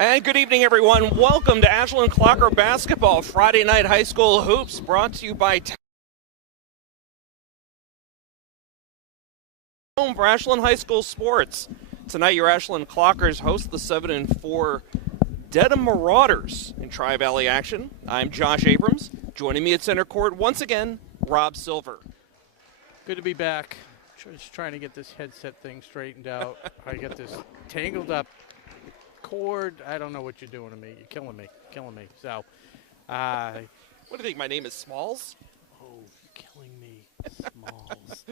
And good evening, everyone. Welcome to Ashland Clocker Basketball Friday Night High School Hoops, brought to you by Home for Ashland High School Sports. Tonight, your Ashland Clockers host the 7-4 Dedham Marauders in Tri-Valley action. I'm Josh Abrams. Joining me at center court once again, Rob Silver. Good to be back. Just trying to get this headset thing straightened out. I got this tangled up cord. I don't know what you're doing to me. You're killing me. So, what do you think? My name is Smalls? Oh, you're killing me, Smalls.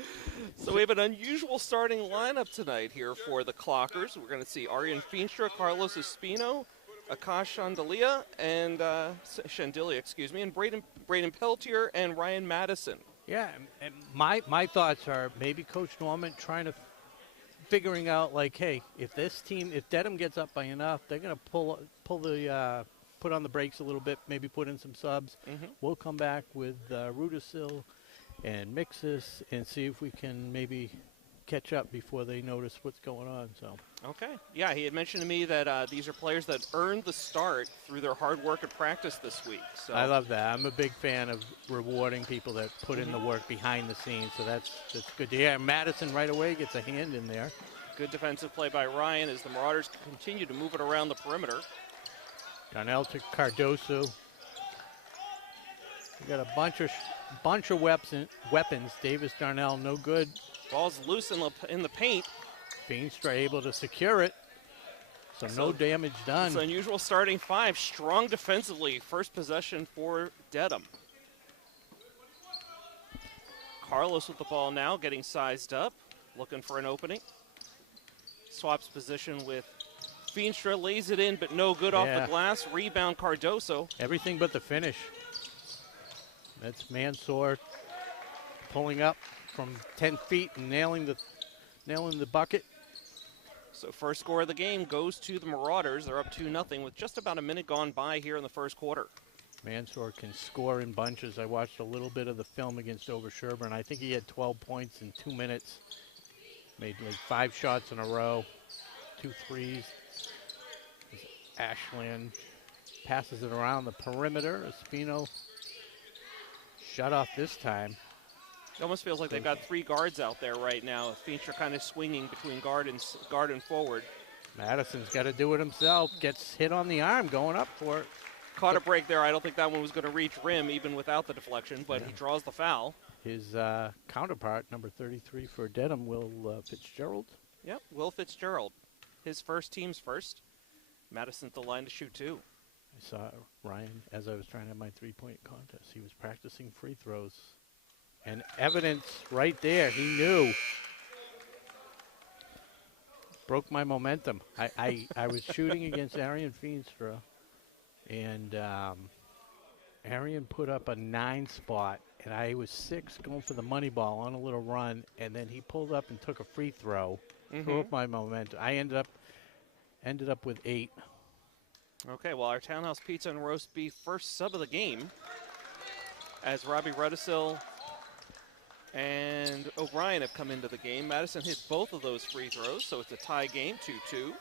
So we have an unusual starting lineup tonight here for the Clockers. We're going to see Arian Feenstra, Carlos Espino, Akash Shandelia, and and Braden Peltier and Ryan Madison. Yeah, and my thoughts are maybe Coach Norman figuring out, like, hey, if Dedham gets up by enough, they're going to put on the brakes a little bit, maybe put in some subs. Mm-hmm. We'll come back with Rudisil and Mixus and see if we can maybe catch up before they notice what's going on. So. Okay. Yeah, he had mentioned to me that these are players that earned the start through their hard work at practice this week. So I love that. I'm a big fan of rewarding people that put in the work behind the scenes, so that's good to hear. Madison right away gets a hand in there. Good defensive play by Ryan as the Marauders continue to move it around the perimeter. Darnell to Cardoso. We got a bunch of weapons. Davis Darnell, no good. Ball's loose in the paint. Feenstra able to secure it. So no damage done. It's an unusual starting five. Strong defensively. First possession for Dedham. Carlos with the ball now, getting sized up. Looking for an opening. Swaps position with Feenstra. Lays it in, but no good off the glass. Rebound Cardoso. Everything but the finish. That's Mansour pulling up from 10 feet and nailing the bucket. So first score of the game goes to the Marauders. They're up 2-0 with just about a minute gone by here in the first quarter. Mansour can score in bunches. I watched a little bit of the film against Sherburne. I think he had 12 points in 2 minutes. Made like 5 shots in a row, 2 threes. Ashland passes it around the perimeter. Espino shut off this time. It almost feels like they've got 3 guards out there right now. Feenstra kind of swinging between guard and forward. Madison's got to do it himself. Gets hit on the arm going up for it. Caught a break there. I don't think that one was going to reach rim even without the deflection, but he draws the foul. His counterpart, number 33 for Dedham, Will Fitzgerald. Yep, Will Fitzgerald. His team's first. Madison's the line to shoot 2. I saw Ryan as I was trying to have my 3-point contest. He was practicing free throws. And evidence right there, he knew. Broke my momentum. I was shooting against Arian Feenstra, and Arian put up a 9 spot, and I was 6 going for the money ball on a little run, and then he pulled up and took a free throw. Threw up my momentum. I ended up with 8. Okay, well, our Townhouse Pizza and Roast Beef first sub of the game, as Robbie Rudisil and O'Brien have come into the game. Madison hit both of those free throws, so it's a tie game, 2-2.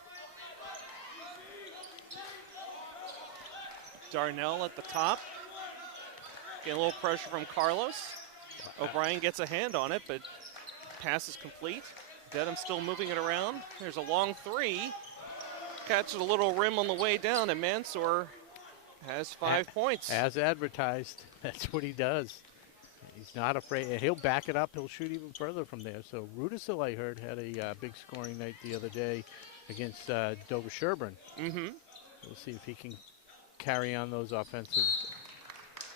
Darnell at the top. Getting a little pressure from Carlos. O'Brien gets a hand on it, but pass is complete. Dedham still moving it around. There's a long 3. Catches a little rim on the way down, and Mansour has 5 points. As advertised, that's what he does. He's not afraid. He'll back it up. He'll shoot even further from there. So Rudisil, I heard, had a big scoring night the other day against Dover Sherburne. We'll see if he can carry on those offensive.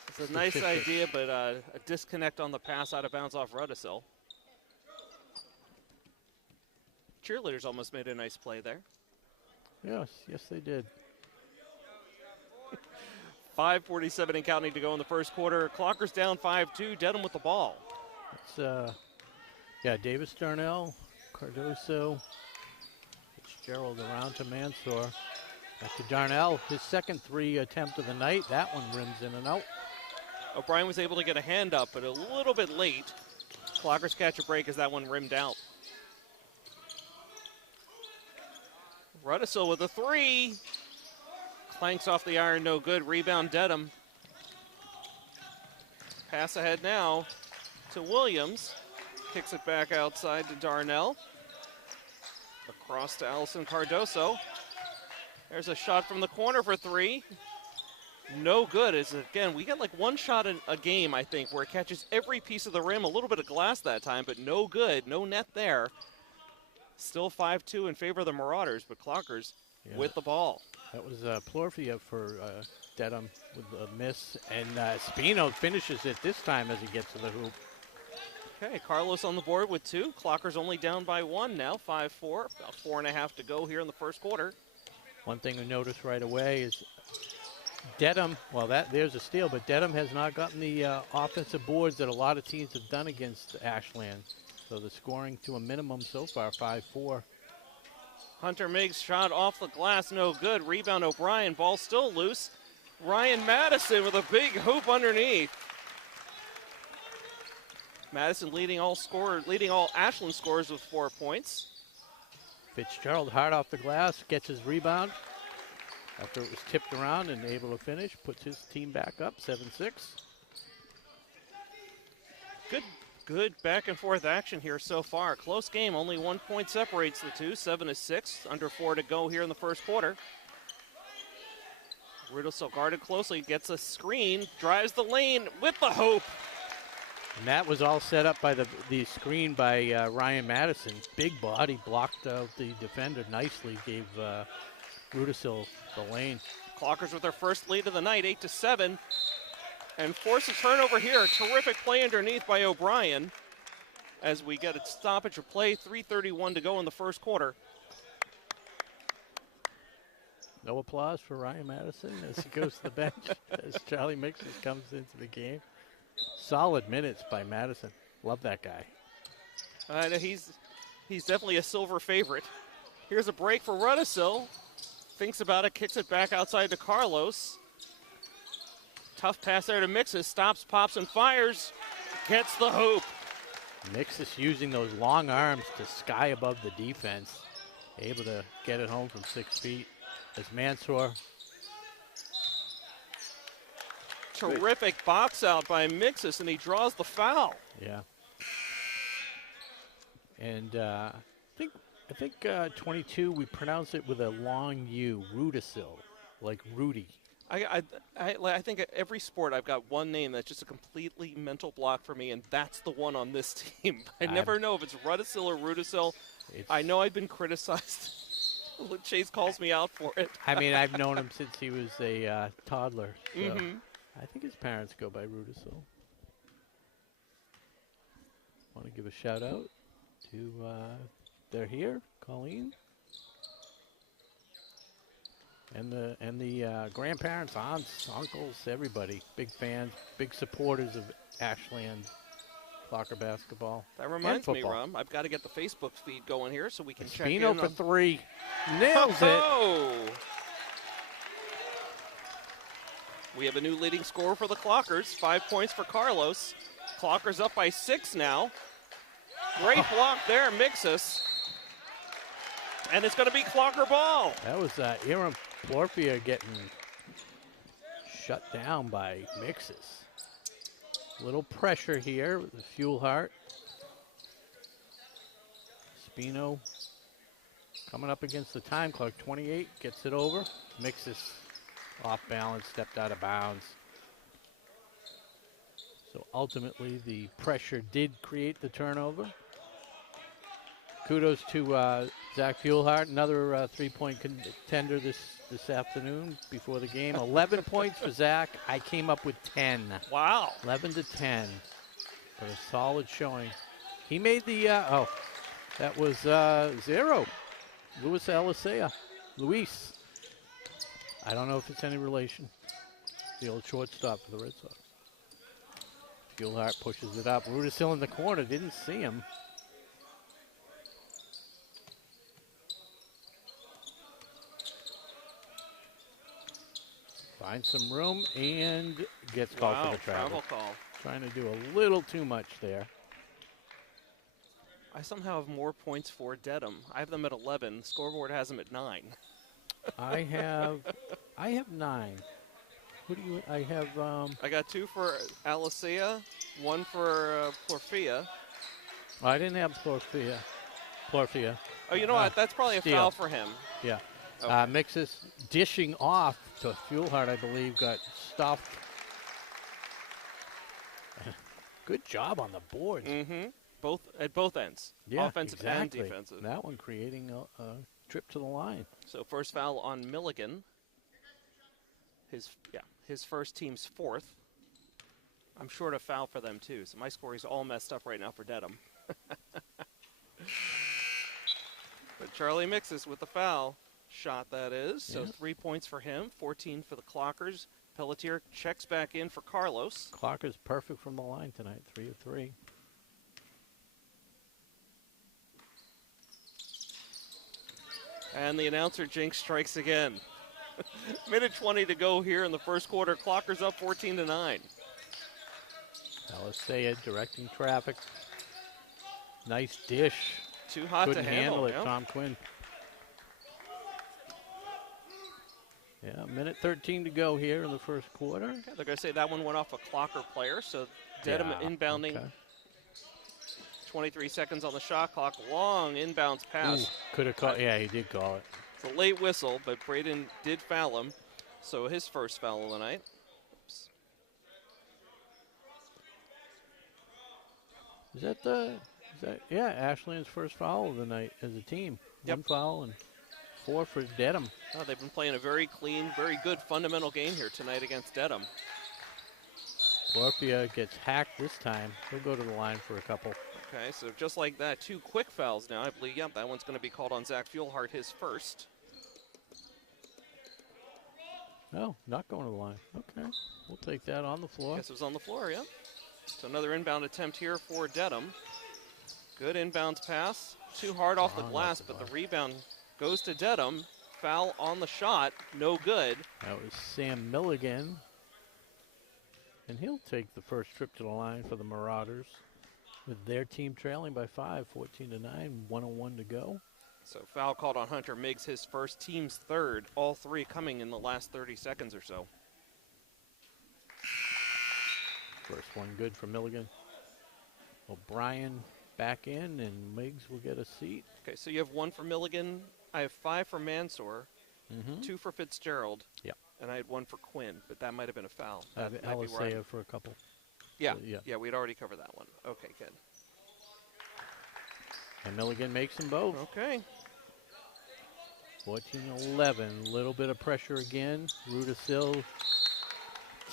It's a nice idea, but a disconnect on the pass out of bounds off Rudisil. Cheerleaders almost made a nice play there. Yes, they did. 5:47 and counting to go in the first quarter. Clockers down 5-2. Dedham with the ball. It's Davis Darnell, Cardoso, Fitzgerald around to Mansour. Back to Darnell, his second 3 attempt of the night. That one rims in and out. O'Brien was able to get a hand up, but a little bit late. Clockers catch a break as that one rimmed out. Rudisil with a 3. Clanks off the iron, no good. Rebound, Dedham. Pass ahead now to Williams. Kicks it back outside to Darnell. Across to Allison Cardoso. There's a shot from the corner for three. No good. As again, we get like one shot in a game, I think, where it catches every piece of the rim. A little bit of glass that time, but no good. No net there. Still 5-2 in favor of the Marauders, but Clockers with the ball. That was Plorfia for Dedham with a miss, and Spino finishes it this time as he gets to the hoop. Okay, Carlos on the board with two. Clockers only down by one now, 5-4. About 4.5 to go here in the first quarter. One thing to notice right away is Dedham, well, there's a steal, but Dedham has not gotten the offensive boards that a lot of teams have done against Ashland. So the scoring to a minimum so far, 5-4. Hunter Miggs shot off the glass, no good. Rebound O'Brien, ball still loose. Ryan Madison with a big hoop underneath. Madison leading all Ashland scorers with 4 points. Fitzgerald hard off the glass, gets his rebound after it was tipped around and able to finish, puts his team back up, 7-6. Good back and forth action here so far. Close game, only 1 point separates the two, 7-6. Under 4 to go here in the first quarter. Rudisill guarded closely, gets a screen, drives the lane with the hoop. And that was all set up by the screen by Ryan Madison. Big body, blocked out the defender nicely, gave Rudisill the lane. Clockers with their first lead of the night, 8-7. And force a turnover here. Terrific play underneath by O'Brien as we get a stoppage of play. 3:31 to go in the first quarter. No applause for Ryan Madison as he goes to the bench as Charlie Mixes comes into the game. Solid minutes by Madison. Love that guy. I know he's definitely a silver favorite. Here's a break for Rudisill. Thinks about it, kicks it back outside to Carlos. Tough pass there to Mixes. Stops, pops, and fires. Gets the hoop. Mixes using those long arms to sky above the defense. Able to get it home from 6 feet. As Mansour. Terrific box out by Mixes, and he draws the foul. Yeah. And I think 22, we pronounce it with a long U, Rudisill, like Rudy. I think at every sport I've got one name that's just a completely mental block for me, and that's the one on this team. I never know if it's Rudisill or Rudisill. I know I've been criticized. Chase calls me out for it. I mean, I've known him since he was a toddler. So I think his parents go by Rudisill. Want to give a shout out to, they're here, Colleen. And the grandparents, aunts, uncles, everybody, big fans, big supporters of Ashland Clocker basketball. That reminds me, Rum, I've got to get the Facebook feed going here so we can check in. Spino for three, nails it. We have a new leading scorer for the Clockers, 5 points for Carlos. Clockers up by 6 now. Great block there, Mixes. And it's going to be Clocker ball. That was Aaron Plorfia getting shut down by Mixes. Little pressure here with the Fuel Heart. Spino coming up against the time clock. 28, gets it over. Mixes off balance, stepped out of bounds. So ultimately the pressure did create the turnover. Kudos to Zach Fuelhart, another three-point contender this afternoon before the game. 11 points for Zach. I came up with 10. Wow. 11 to 10 for a solid showing. He made the, that was 0. Luis Alicea. Luis. I don't know if it's any relation. The old shortstop for the Red Sox. Fuelhart pushes it up. Rudisill in the corner, didn't see him. Finds some room and gets called for the travel. Call. Trying to do a little too much there. I somehow have more points for Dedham. I have them at 11. The scoreboard has them at 9. I have 9. Who do you? I have. I got 2 for Alicia, 1 for Porfia. I didn't have Porfia. Porfia. Oh, you know what? That's probably a Steal. foul for him. Yeah. Okay. Mixes dishing off to Fuelhard, I believe, got stuffed. Good job on the boards. Mm-hmm. At both ends. Yeah, offensive exactly. and defensive. That one creating a trip to the line. So first foul on Milligan. His first team's 4th. I'm short a foul for them too, so my score is all messed up right now for Dedham. But Charlie Mixes with the foul shot, that is. So 3 points for him, 14 for the Clockers. Pelletier checks back in for Carlos. Clocker's perfect from the line tonight, 3 of 3. And the announcer jinx strikes again. Minute 20 to go here in the first quarter. Clockers up 14-9. Alisea directing traffic. Nice dish. Too hot Couldn't to handle it, Tom Quinn. Yeah, minute 13 to go here in the first quarter. Okay, they're going to say that one went off a Clocker player, so Dedham inbounding. Okay. 23 seconds on the shot clock. Long inbounds pass. Could have caught. Yeah, he did call it. It's a late whistle, but Braden did foul him. So his first foul of the night. Oops. Ashland's first foul of the night as a team. Yep. 1 foul and 4 for Dedham. Oh, they've been playing a very clean, very good fundamental game here tonight against Dedham. Porfia gets hacked this time. He'll go to the line for a couple. Okay, so just like that, 2 quick fouls now. I believe, yep, that one's going to be called on Zach Fuelhart, his first. No, not going to the line. Okay, we'll take that on the floor. Guess it was on the floor, yeah. So another inbound attempt here for Dedham. Good inbounds pass. Too hard off the glass, but the rebound goes to Dedham. Foul on the shot, no good. That was Sam Milligan. And he'll take the first trip to the line for the Marauders. With their team trailing by 5, 14-9, 1:01 to go. So foul called on Hunter Miggs, his first, team's 3rd. All 3 coming in the last 30 seconds or so. First one good for Milligan. O'Brien back in, and Miggs will get a seat. Okay, so you have 1 for Milligan. I have 5 for Mansour, 2 for Fitzgerald. Yep. And I had 1 for Quinn, but that might have been a foul. I have Alisea for a couple. Yeah, we'd already covered that one. Okay, good. And Milligan makes them both. Okay. 14-11, little bit of pressure again. Rudisil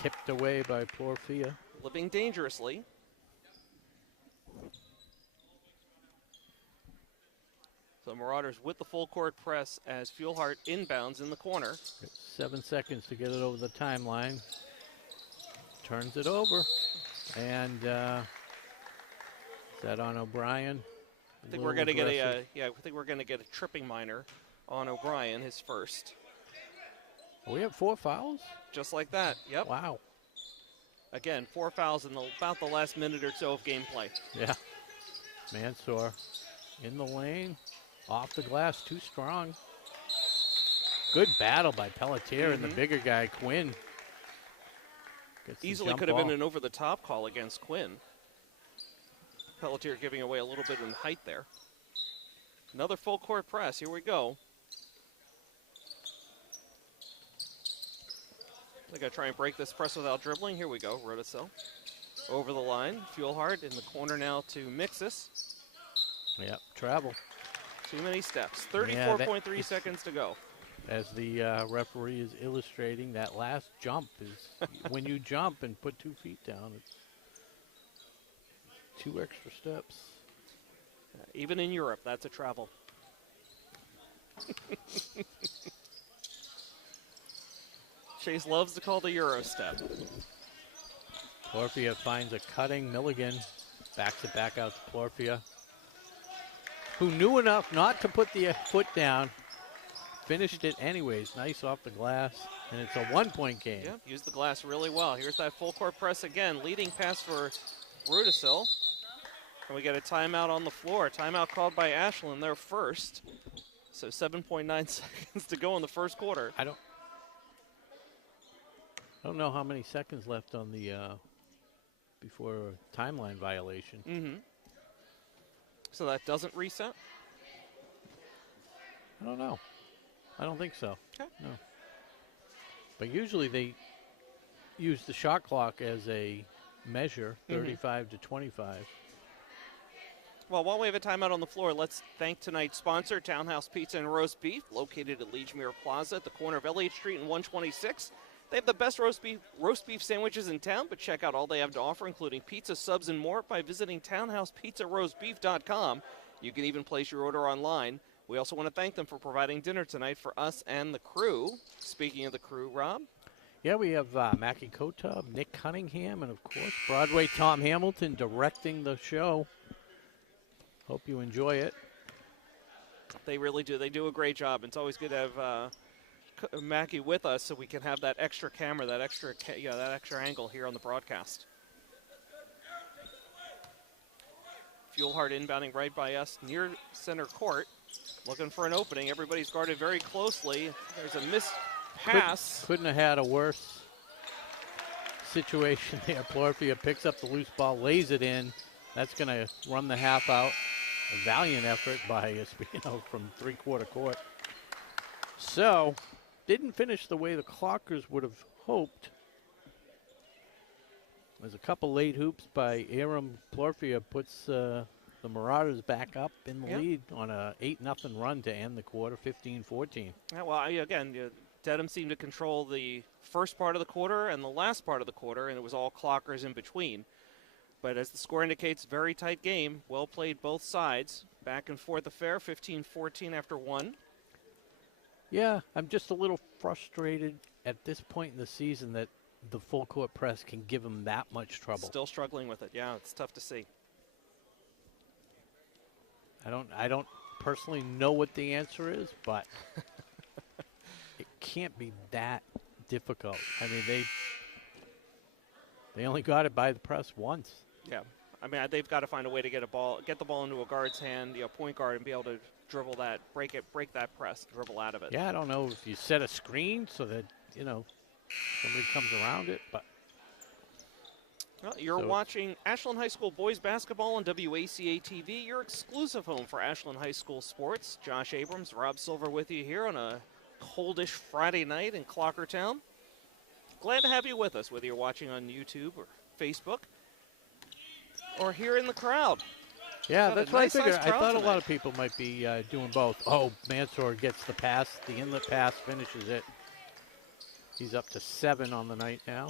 tipped away by Porfia. Living dangerously. So Marauders with the full court press as Fuelhart inbounds in the corner. 7 seconds to get it over the timeline. Turns it over. And is that on O'Brien? I think we're going to get I think we're going to get a tripping minor on O'Brien, his first. We have 4 fouls? Just like that, yep. Wow. Again, 4 fouls in about the last minute or so of gameplay. Yeah. Mansour in the lane, off the glass, too strong. Good battle by Pelletier and the bigger guy, Quinn. Easily could have been an over-the-top call against Quinn. Pelletier giving away a little bit in height there. Another full court press. Here we go. They're going to try and break this press without dribbling. Here we go. Rudisil over the line. Fuelhard in the corner now to Mixus. Yep, travel. Too many steps. 34.3 seconds to go. As the referee is illustrating, that last jump is when you jump and put 2 feet down, it's 2 extra steps. Even in Europe, that's a travel. Chase loves to call the Euro step. Porfia finds a cutting. Milligan backs it back out to Porfia, who knew enough not to put the foot down. Finished it anyways. Nice off the glass. And it's a 1-point game. Yeah, used the glass really well. Here's that full court press again. Leading pass for Rudisil. And we get a timeout on the floor. Timeout called by Ashland, their first. So 7.9 seconds to go in the first quarter. I don't know how many seconds left on the before a timeline violation. Mm-hmm. So that doesn't reset? I don't know. I don't think so. Okay. No. But usually they use the shot clock as a measure, 35 to 25. Well, while we have a timeout on the floor, let's thank tonight's sponsor, Townhouse Pizza and Roast Beef, located at Legemier Plaza at the corner of Elliott Street and 126. They have the best roast beef sandwiches in town, but check out all they have to offer, including pizza, subs, and more, by visiting townhousepizzaroastbeef.com. You can even place your order online. We also want to thank them for providing dinner tonight for us and the crew. Speaking of the crew, Rob? Yeah, we have Mackie Kotub, Nick Cunningham, and, of course, Broadway Tom Hamilton directing the show. Hope you enjoy it. They really do. They do a great job. It's always good to have Mackie with us so we can have that extra camera, that extra angle here on the broadcast. Fuelhard inbounding right by us near center court. Looking for an opening. Everybody's guarded very closely. There's a missed pass. Couldn't have had a worse situation there. Plorfia picks up the loose ball, lays it in. That's going to run the half out. A valiant effort by Espino from three-quarter court. So, didn't finish the way the Clockers would have hoped. There's a couple late hoops by Aram. Plorfia puts the Marauders back up in the lead on a 8-0 run to end the quarter, 15-14. Yeah, well, again, Dedham seemed to control the first part of the quarter and the last part of the quarter, and it was all Clockers in between. But as the score indicates, very tight game. Well played both sides. Back and forth affair, 15-14 after one. Yeah, I'm just a little frustrated at this point in the season that the full court press can give them that much trouble. Still struggling with it. Yeah, it's tough to see. I don't personally know what the answer is, but it can't be that difficult. I mean, they only got it by the press once. Yeah, I mean, they've got to find a way to get the ball into a guard's hand, point guard, and be able to dribble that, break that press, dribble out of it. Yeah, I don't know if you set a screen so that, somebody comes around it, but. Well, you're watching Ashland High School boys basketball on WACA-TV, your exclusive home for Ashland High School sports. Josh Abrams, Rob Silver with you here on a coldish Friday night in Clockertown. Glad to have you with us, whether you're watching on YouTube or Facebook or here in the crowd. Yeah, that's what I figured. I thought tonight. A lot of people might be doing both. Oh, Mansour gets the pass, the inlet pass, finishes it. He's up to 7 on the night now.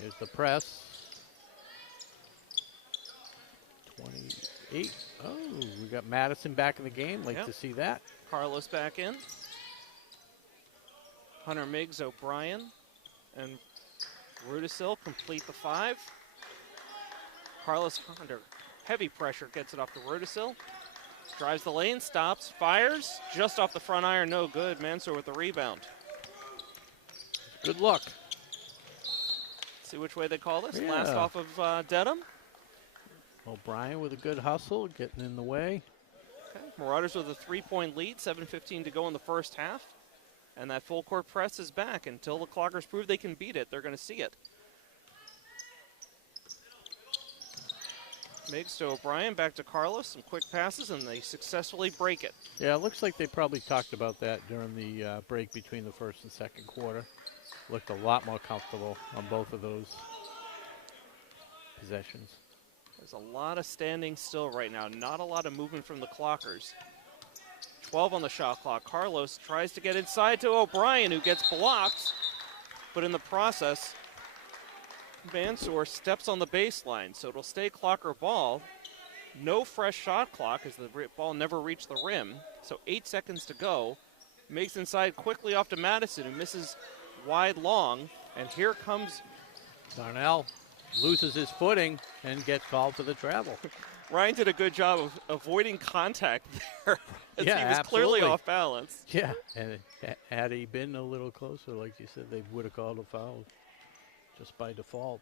Here's the press. 28. Oh, we got Madison back in the game. Like to see that. Carlos back in. Hunter Miggs, O'Brien, and Rudisil complete the 5. Carlos under heavy pressure gets it off to Rudisil. Drives the lane, stops, fires. Just off the front iron, no good. Mansour with the rebound. Good luck. See which way they call this. Yeah. Last off of Dedham. O'Brien with a good hustle, getting in the way. Okay. Marauders with a 3-point lead, 7:15 to go in the first half. And that full court press is back. Until the Clockers prove they can beat it, they're going to see it. Miggs to O'Brien, back to Carlos. Some quick passes, and they successfully break it. Yeah, it looks like they probably talked about that during the break between the first and second quarter. Looked a lot more comfortable on both of those possessions. There's a lot of standing still right now. Not a lot of movement from the Clockers. 12 on the shot clock. Carlos tries to get inside to O'Brien, who gets blocked. But in the process, Mansour steps on the baseline, so it'll stay Clocker ball. No fresh shot clock as the ball never reached the rim. So 8 seconds to go. Makes inside quickly off to Madison, who misses wide long. And here comes Darnell. Loses his footing and gets called for the travel. Ryan did a good job of avoiding contact there. As yeah, he was absolutely. clearly off balance. Yeah, and had he been a little closer, like you said, they would have called a foul just by default.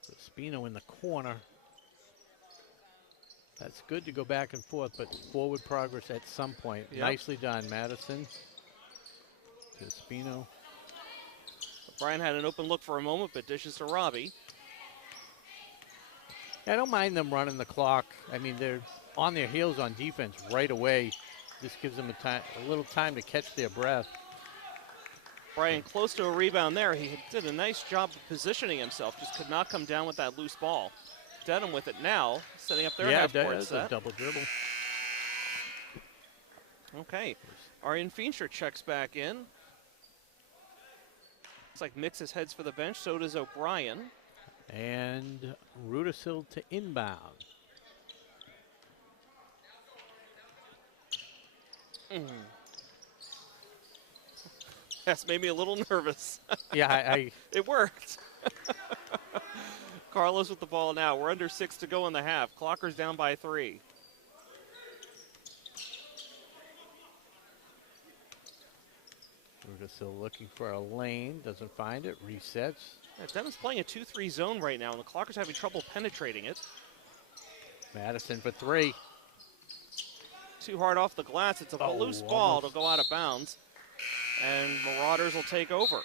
So Spino in the corner. That's good to go back and forth, but forward progress at some point. Yep. Nicely done, Madison. To Spino. O'Brien had an open look for a moment, but dishes to Robbie. I don't mind them running the clock. I mean, they're on their heels on defense right away. This gives them a little time to catch their breath. Bryan close to a rebound there. He did a nice job of positioning himself, just could not come down with that loose ball. Dedham with it now, setting up their half-court set. A double dribble. Okay, Arian Feenstra checks back in. Looks like Mixes heads for the bench, so does O'Brien. And Rudisil to inbound. That's made me a little nervous. Yeah, It worked. Carlos with the ball now. We're under 6 to go in the half. Clocker's down by 3. Rudisil looking for a lane, doesn't find it, resets. Yeah, Dedham's playing a 2-3 zone right now, and the Clocker's having trouble penetrating it. Madison for 3. Too hard off the glass. It's a loose ball to go out of bounds. And Marauders will take over.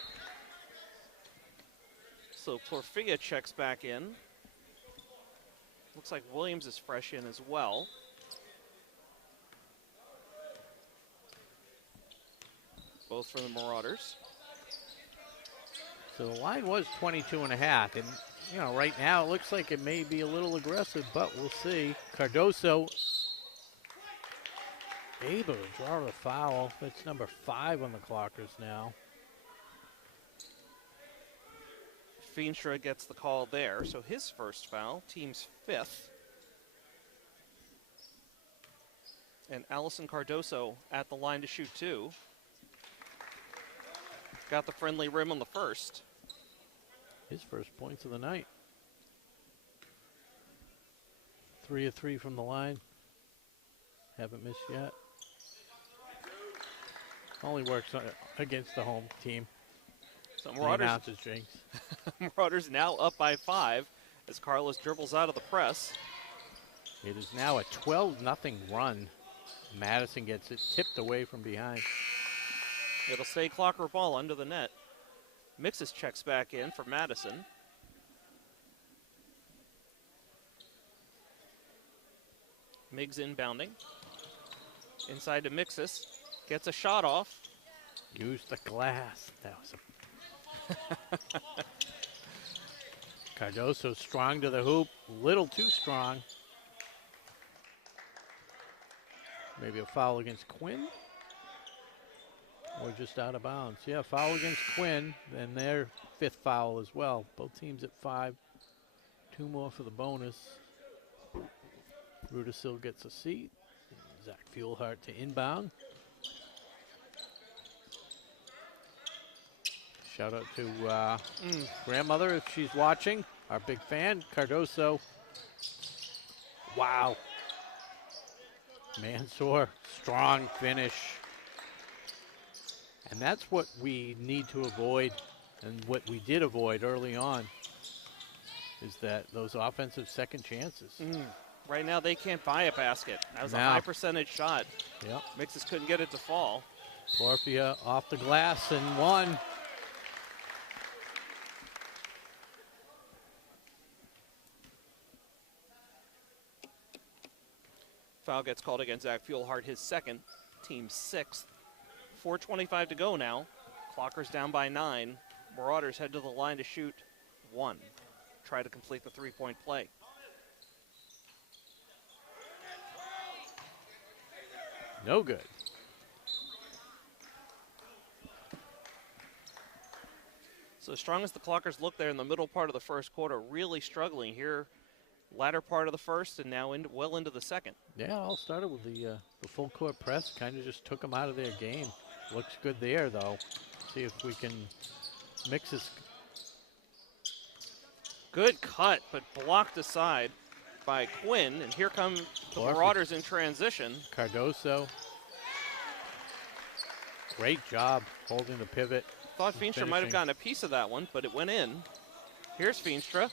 So Porfia checks back in. Looks like Williams is fresh in as well. Both for the Marauders. So the line was 22.5, and you know, right now it looks like it may be a little aggressive, but we'll see. Cardoso able to draw the foul. That's number 5 on the Clockers now. Feenstra gets the call there, so his first foul, team's 5th. And Allison Cardoso at the line to shoot 2. Got the friendly rim on the first. His first points of the night. 3 of 3 from the line. Haven't missed yet. Only works against the home team. So Marauders now up by 5 as Carlos dribbles out of the press. It is now a 12-0 run. Madison gets it tipped away from behind. It'll stay Clocker ball under the net. Mixes checks back in for Madison. Miggs inbounding. Inside to Mixes. Gets a shot off. Use the glass. That was a Cardoso strong to the hoop. Little too strong. Maybe a foul against Quinn. Or just out of bounds. Yeah, foul against Quinn. And their 5th foul as well. Both teams at 5. 2 more for the bonus. Rudisil gets a seat. Zach Fuelhart to inbound. Shout out to grandmother if she's watching. Our big fan, Cardoso. Wow. Mansour, strong finish. And that's what we need to avoid, and what we did avoid early on, is that those offensive second chances. Right now they can't buy a basket. That was a high percentage shot. Yep. Mixes couldn't get it to fall. Porfia off the glass and 1. Foul gets called against Zach Fuelhart, his 2nd, team 6th. 4:25 to go now. Clockers down by 9. Marauders head to the line to shoot 1. Try to complete the 3-point play. No good. So as strong as the Clockers look there in the middle part of the first quarter, really struggling here. Latter part of the first and now well into the second. Yeah, it all started with the full court press. Kind of just took them out of their game. Looks good there, though. See if we can mix this. Good cut, but blocked aside by Quinn. And here come the Marauders in transition. Cardoso. Great job holding the pivot. Thought Feenstra might have gotten a piece of that one, but it went in. Here's Feenstra.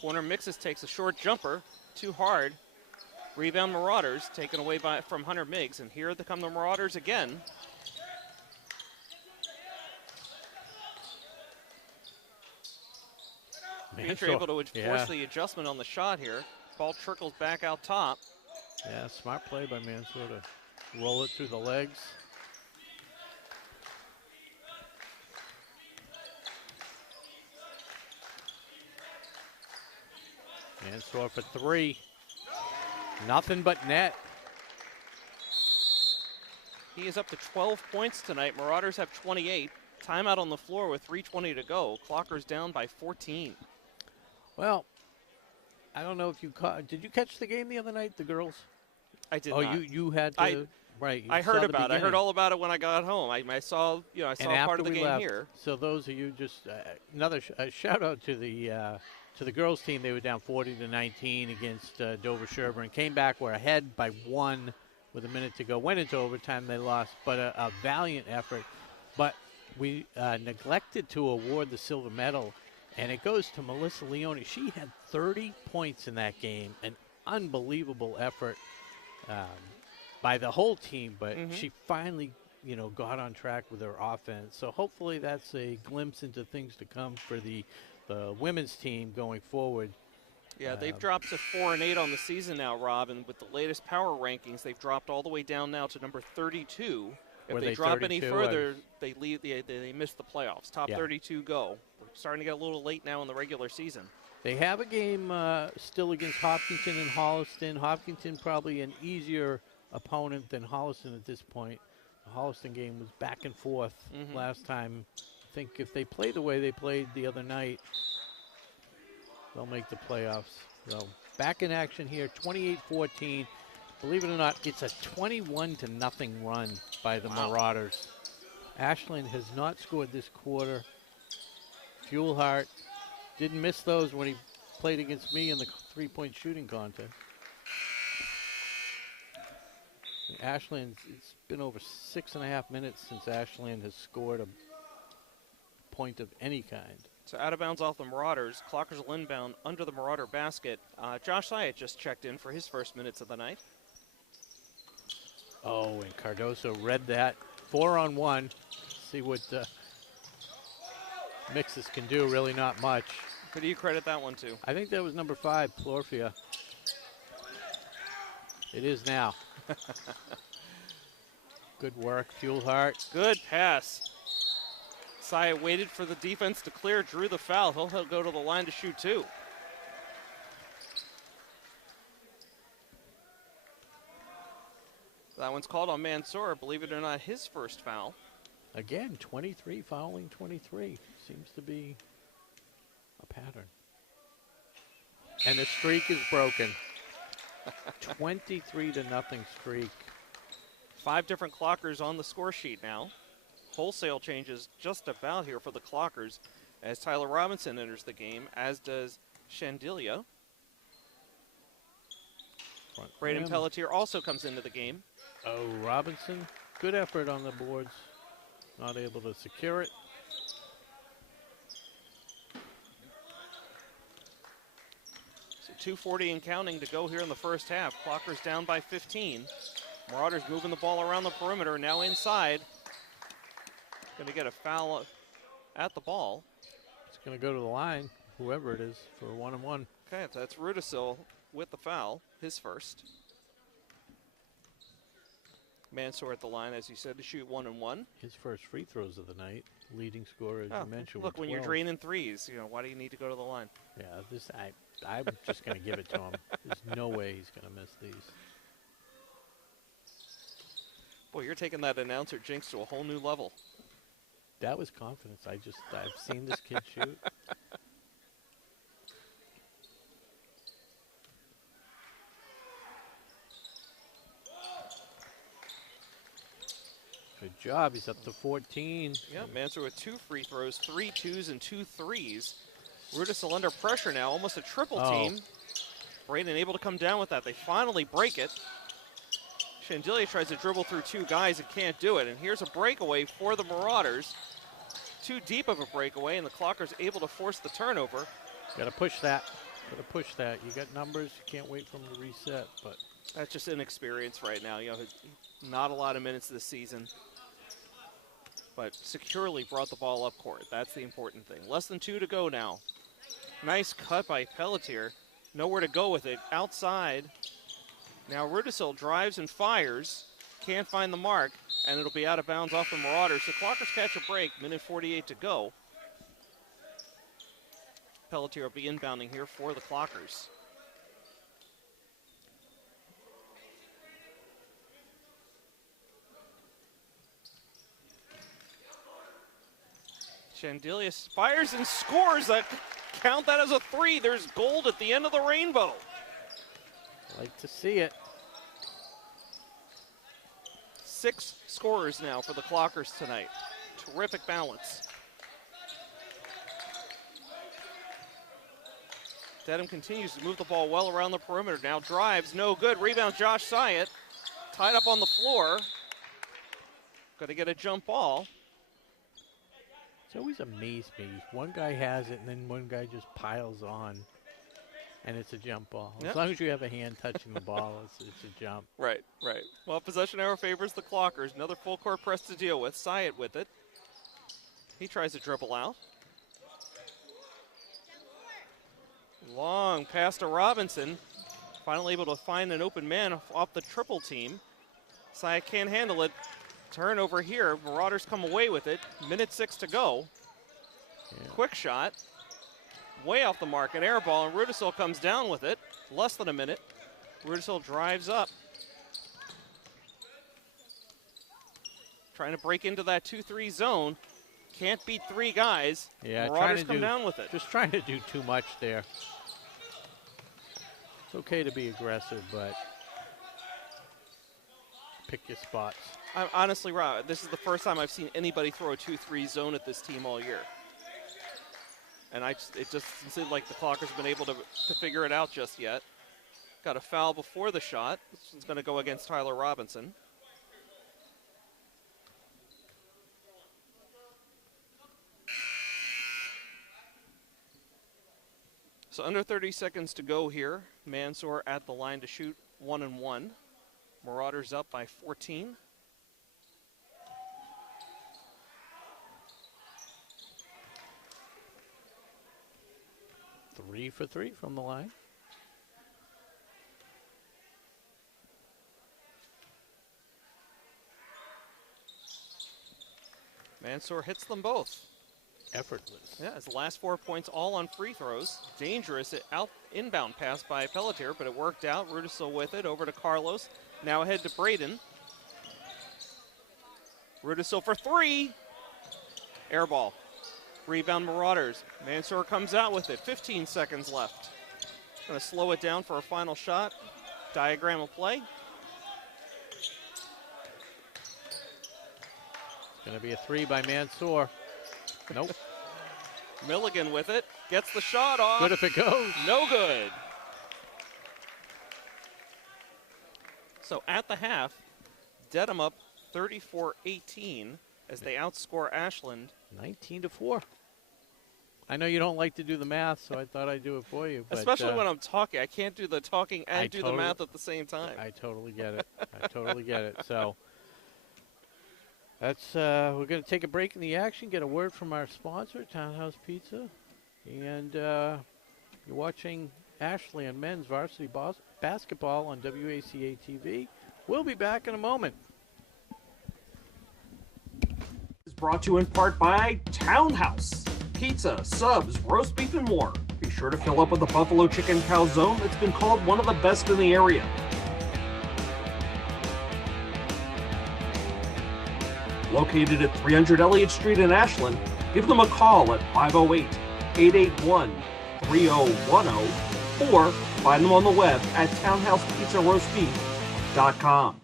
Corner Mixes takes a short jumper. Too hard. Rebound Marauders taken away from Hunter Miggs, and here come the Marauders again. Beecher able to force the adjustment on the shot here. Ball trickles back out top. Yeah, smart play by Mansour to roll it through the legs. Mansour for three. Nothing but net. He is up to 12 points tonight. Marauders have 28. Timeout on the floor with 3:20 to go. Clockers down by 14. Well, I don't know if you caught. Did you catch the game the other night, the girls? I did not. Oh, you had to. Right. I heard about it. I heard all about it when I got home. I saw part of the game here. So those of you just another shout out to the girls team. They were down 40-19 against Dover Sherburne. Came back, were ahead by 1 with a minute to go. Went into overtime. They lost, but a valiant effort. But we neglected to award the silver medal, and it goes to Melissa Leone. She had 30 points in that game. An unbelievable effort by the whole team, but she finally, got on track with her offense. So hopefully that's a glimpse into things to come for the women's team going forward. Yeah, they've dropped to 4-8 on the season now, Rob, and with the latest power rankings, they've dropped all the way down now to number 32. If they drop any further, they leave. They miss the playoffs. Top 32 go. We're starting to get a little late now in the regular season. They have a game still against Hopkinton and Holliston. Hopkinton probably an easier opponent than Holliston at this point. The Holliston game was back and forth last time. I think if they play the way they played the other night, they'll make the playoffs. So back in action here, 28-14. Believe it or not, it's a 21-0 run by the Marauders. Ashland has not scored this quarter. Fuelhart didn't miss those when he played against me in the three-point shooting contest. Ashland, it's been over 6.5 minutes since Ashland has scored a point of any kind. So out of bounds off the Marauders. Clockers will inbound under the Marauder basket. Josh Syatt just checked in for his first minutes of the night. Oh, and Cardoso read that. 4-on-1. See what Mixes can do. Really not much. Who do you credit that one to? I think that was number 5, Plorfia. It is now. Good work, Fuelhart. Good pass. Syatt waited for the defense to clear, drew the foul. He'll go to the line to shoot 2. That one's called on Mansour. Believe it or not, his first foul. Again, 23, fouling 23. Seems to be a pattern. And the streak is broken. 23-0 streak. 5 different Clockers on the score sheet now. Wholesale changes just about here for the Clockers as Tyler Robinson enters the game, as does Shandilia. Braden Pelletier also comes into the game. Oh, Robinson, good effort on the boards. Not able to secure it. So 2:40 and counting to go here in the first half. Clockers down by 15. Marauders moving the ball around the perimeter, now inside. Going to get a foul at the ball. It's going to go to the line, whoever it is, for a 1-on-1. Okay, that's Rudisil with the foul, his first. Mansour at the line, as you said, to shoot 1-on-1. His first free throws of the night. Leading scorer, as you mentioned. Look, when you're draining threes, why do you need to go to the line? Yeah, I'm just going to give it to him. There's no way he's going to miss these. Boy, you're taking that announcer jinx to a whole new level. That was confidence. I've seen this kid shoot. Good job. He's up to 14. Yeah, Mansour with 2 free throws, 3 twos and 2 threes. Rudisil under pressure now, almost a triple team. Braden able to come down with that. They finally break it. Shandilia tries to dribble through 2 guys and can't do it. And here's a breakaway for the Marauders. Too deep of a breakaway, and the Clockers able to force the turnover. Got to push that. Got to push that. You got numbers. You can't wait for them to reset. But That's just inexperience right now. You know, not a lot of minutes this season, but securely brought the ball up court. That's the important thing. Less than 2 to go now. Nice cut by Pelletier. Nowhere to go with it. Outside. Now Rudisil drives and fires. Can't find the mark, and it'll be out of bounds off the Marauders. The Clockers catch a break. Minute 48 to go. Pelletier will be inbounding here for the Clockers. Chandelius fires and scores. Count that as a 3. There's gold at the end of the rainbow. Like to see it. 6 scorers now for the Clockers tonight. Terrific balance. Dedham continues to move the ball well around the perimeter. Now drives, no good. Rebound, Josh Syatt. Tied up on the floor. Got to get a jump ball. It's always amazed me. One guy has it, and then one guy just piles on, and it's a jump ball. Yep. As long as you have a hand touching the ball, it's a jump. Right. Well, possession arrow favors the Clockers. Another full court press to deal with. Syatt with it. He tries to dribble out. Long pass to Robinson. Finally able to find an open man off the triple team. Syatt can't handle it. Turnover here. Marauders come away with it. Minute 6 to go. Yeah. Quick shot. Way off the mark. An air ball, and Rudisil comes down with it. Less than a minute. Rudisil drives up. Trying to break into that 2-3 zone. Can't beat 3 guys. Yeah, Marauders come down with it. Just trying to do too much there. It's okay to be aggressive, but pick your spots. I'm honestly, Rob, this is the first time I've seen anybody throw a 2-3 zone at this team all year. And it just doesn't seem like the Clockers have been able to figure it out just yet. Got a foul before the shot. This one's going to go against Tyler Robinson. So under 30 seconds to go here. Mansour at the line to shoot 1-1. Marauders up by 14. Three for 3 from the line. Mansour hits them both. Effortless. Yeah, his last 4 points all on free throws. Dangerous inbound pass by Pelletier, but it worked out. Rudisil with it, over to Carlos. Now ahead to Braden. Rudisil for 3. Air ball. Rebound Marauders. Mansour comes out with it. 15 seconds left. Going to slow it down for a final shot. Diagram of play. It's going to be a 3 by Mansour. Nope. Milligan with it. Gets the shot off. Good if it goes. No good. So at the half, Dedham up 34-18 as they outscore Ashland. 19-4. I know you don't like to do the math, so I thought I'd do it for you. But, especially when I'm talking. I can't do the talking and do the math at the same time. I totally get it. I totally get it. So that's we're going to take a break in the action, get a word from our sponsor, Townhouse Pizza. And you're watching Ashland men's varsity basketball on WACA-TV. We'll be back in a moment. Brought to you in part by Townhouse. Pizza, subs, roast beef, and more. Be sure to fill up with the Buffalo Chicken Calzone that's been called one of the best in the area. Located at 300 Elliott Street in Ashland, give them a call at 508-881-3010 or find them on the web at townhousepizzaroastbeef.com.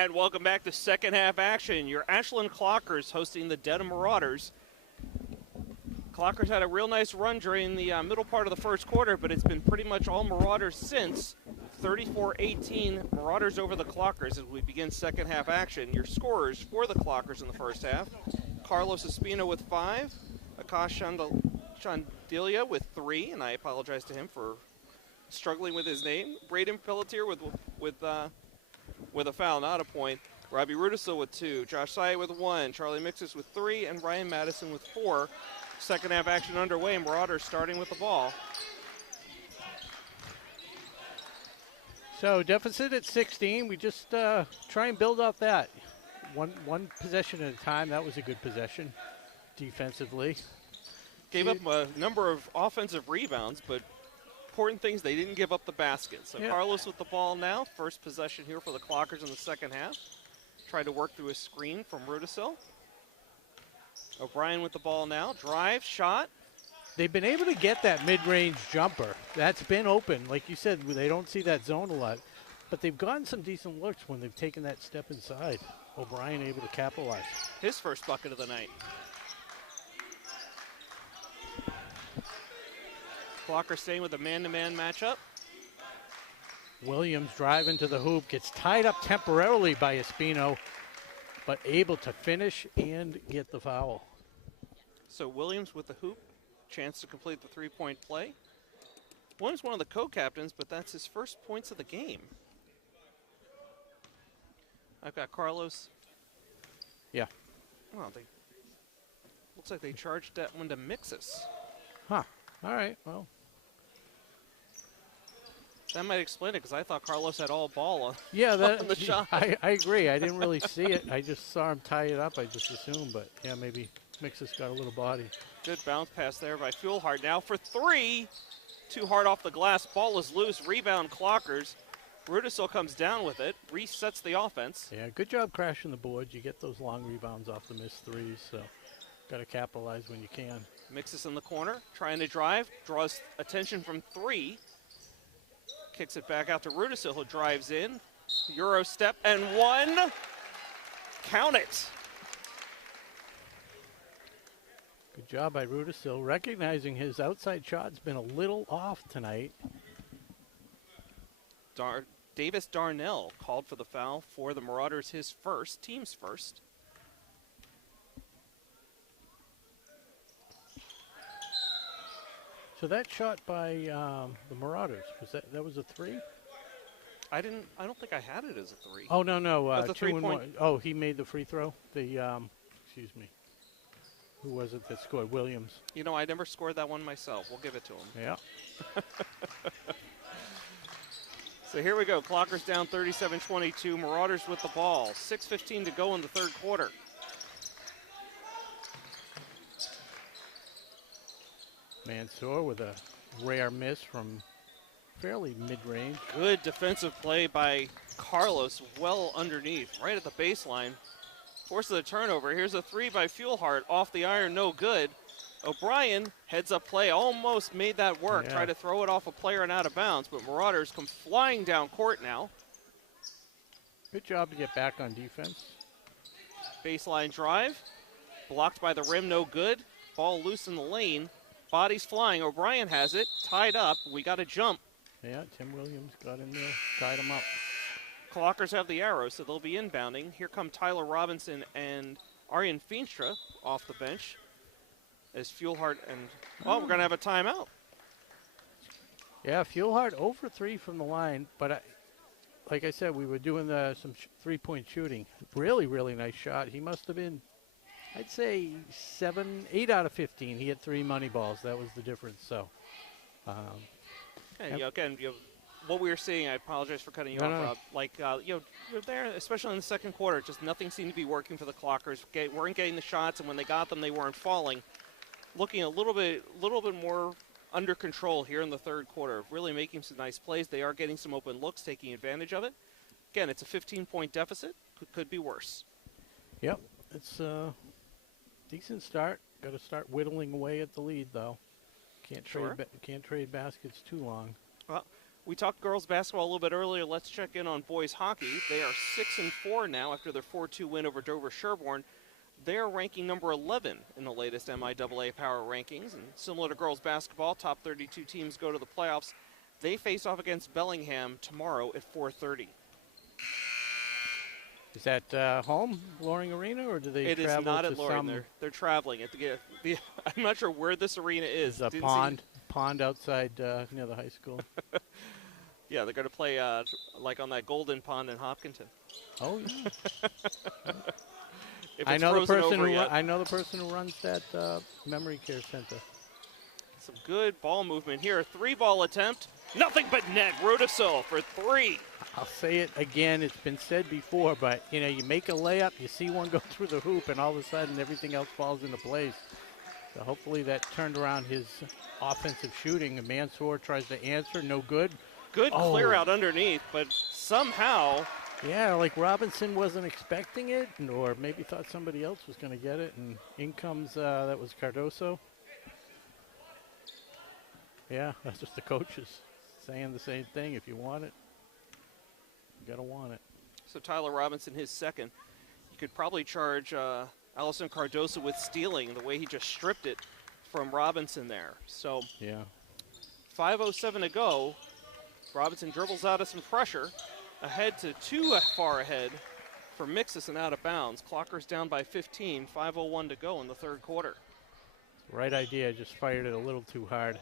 And welcome back to second half action. Your Ashland Clockers hosting the Dedham Marauders. Clockers had a real nice run during the middle part of the first quarter, but it's been pretty much all Marauders since. 34-18 Marauders over the Clockers as we begin second half action. Your scorers for the Clockers in the first half: Carlos Espino with 5, Akash Chandelia with 3, and I apologize to him for struggling with his name. Braden Pelletier with a foul, not a point. Robbie Rudisil with 2, Josh Saya with 1, Charlie Mixes with 3, and Ryan Madison with 4. Second half action underway. Marauders starting with the ball. So deficit at 16. We just try and build off that. One possession at a time. That was a good possession defensively. Gave up a number of offensive rebounds, but important things, they didn't give up the basket. So yeah. Carlos with the ball now. First possession here for the Clockers in the second half. Tried to work through a screen from Rudisil. O'Brien with the ball now. Drive, shot. They've been able to get that mid-range jumper. That's been open. Like you said, they don't see that zone a lot. But they've gotten some decent looks when they've taken that step inside. O'Brien able to capitalize. His first bucket of the night. Clocker staying with a man-to-man matchup. Williams driving to the hoop. Gets tied up temporarily by Espino, but able to finish and get the foul. So Williams with the hoop. Chance to complete the three-point play. Williams one of the co-captains, but that's his first points of the game. I've got Carlos. Yeah. Well, looks like they charged that one to Mixus. Huh. All right. Well, that might explain it, because I thought Carlos had all ball on, that, on the shot. I agree. I didn't really see it. I just saw him tie it up. I just assumed, but yeah, maybe Mixus got a little body. Good bounce pass there by Fuelhard. Now for 3. Too hard off the glass. Ball is loose. Rebound Clockers. Rudisil comes down with it. Resets the offense. Yeah, good job crashing the boards. You get those long rebounds off the missed threes, so got to capitalize when you can. Mixes in the corner. Trying to drive. Draws attention from 3. Kicks it back out to Rudisil, who drives in. Euro step and 1. Count it. Good job by Rudisil, recognizing his outside shot's been a little off tonight. Davis Darnell called for the foul for the Marauders, his first, team's first. So that shot by the Marauders, that was a 3? I don't think I had it as a 3. Oh no, That's a 2 and 1. three-point. Oh, he made the free throw. Excuse me. Who was it that scored? Williams. You know, I never scored that one myself. We'll give it to him. Yeah. So here we go. Clockers down 37-22. Marauders with the ball. 6:15 to go in the third quarter. Mansour with a rare miss from fairly mid-range. Good defensive play by Carlos, well underneath, right at the baseline. Forces a turnover. Here's a 3 by Fuelhard. Off the iron, no good. O'Brien, heads up play, almost made that work. Yeah. Tried to throw it off a player and out of bounds, but Marauders come flying down court now. Good job to get back on defense. Baseline drive. Blocked by the rim, no good. Ball loose in the lane. Bodies flying. O'Brien has it. Tied up. We got a jump. Yeah, Tim Williams got in there, tied him up. Clockers have the arrow, so they'll be inbounding. Here come Tyler Robinson and Aryan Feenstra off the bench. As Fuelhard and, we're going to have a timeout. Yeah, Fuelhard 0 for 3 from the line, but like I said, we were doing some three-point shooting. Really, really nice shot. He must have been, I'd say 8 out of 15. He had 3 money balls. That was the difference. So, And again, what we were seeing, I apologize for cutting you off, Rob. Like, you're there, especially in the second quarter, just nothing seemed to be working for the Clockers. Weren't getting the shots, and when they got them, they weren't falling. Looking a little bit more under control here in the third quarter, really making some nice plays. They are getting some open looks, taking advantage of it. Again, it's a 15-point deficit. Could be worse. Yep, it's a decent start. Got to start whittling away at the lead, though. Can't trade baskets too long. Well, We talked girls basketball a little bit earlier. Let's check in on boys hockey. They are 6-4 now after their 4-2 win over Dover Sherborne. They are ranking number 11 in the latest MIAA Power rankings. And similar to girls basketball, top 32 teams go to the playoffs. They face off against Bellingham tomorrow at 4:30. Is that home, Loring Arena, or do they It travel is not to at Loring. some... They're traveling. I'm not sure where this arena is. There's a pond outside near the high school. Yeah, they're going to play like on that Golden Pond in Hopkinton. Oh, yeah. If I it's know the frozen person over who yet. I know the person who runs that memory care center. Some good ball movement here. 3-ball attempt. Nothing but net. Rudisill for 3. I'll say it again. It's been said before, but you know, you make a layup, you see one go through the hoop, and all of a sudden everything else falls into place. So hopefully that turned around his offensive shooting. And Mansour tries to answer, no good. Good clear out underneath, but somehow. Yeah, like Robinson wasn't expecting it, or maybe thought somebody else was going to get it, and in comes, that was Cardoso. Yeah, that's just the coaches saying the same thing. If you want it, you got to want it. So Tyler Robinson, his second. You could probably charge Allison Cardoso with stealing the way he just stripped it from Robinson there. So yeah, 5:07 to go. Robinson dribbles out of some pressure. Ahead to too far ahead for Mixus and out of bounds. Clockers down by 15. 5:01 to go in the third quarter. Right idea, just fired it a little too hard.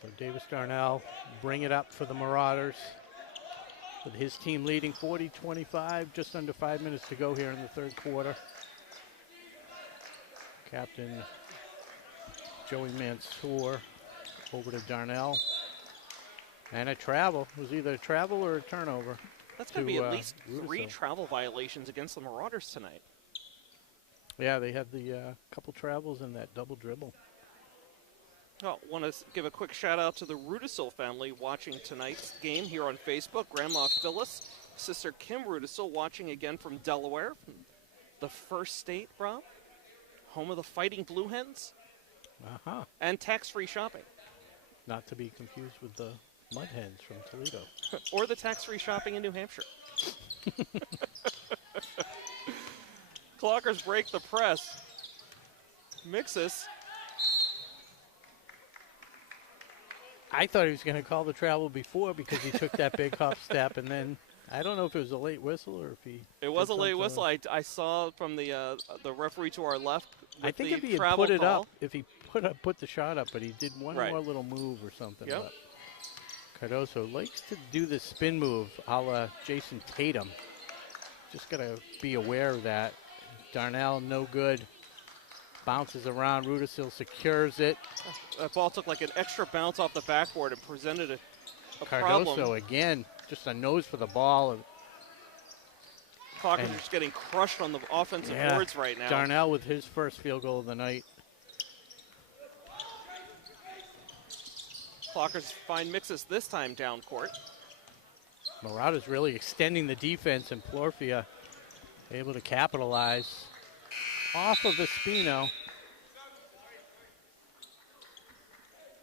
So Davis Darnell bring it up for the Marauders, with his team leading 40-25, just under 5 minutes to go here in the third quarter. Captain Joey Mansour over to Darnell. And a travel. It was either a travel or a turnover. That's going to be at least Rudisill. 3 travel violations against the Marauders tonight. Yeah, they had the couple travels and that double dribble. I want to give a quick shout out to the Rudisill family watching tonight's game here on Facebook. Grandma Phyllis, sister Kim Rudisill watching again from Delaware, from the first state, Rob, home of the Fighting Blue Hens, and tax-free shopping. Not to be confused with the Mud Hens from Toledo. Or the tax-free shopping in New Hampshire. Clockers break the press. Mixus. I thought he was going to call the travel before because he took that big hop step, and then I don't know if it was a late whistle or if he. It was a late whistle. I saw from the referee to our left. I think the if he had travel put it call. up, if he put the shot up, but he did one more little move or something. Yep. But Cardoso likes to do the spin move a la Jason Tatum. Just got to be aware of that. Darnell, no good. Bounces around. Rudisill secures it. That ball took like an extra bounce off the backboard and presented a Cardoso problem. again, just a nose for the ball. Clockers are just getting crushed on the offensive boards right now. Darnell with his first field goal of the night. Clockers find Mixus this time down court. Marauders really extending the defense, and Plorfia able to capitalize off of Vespino.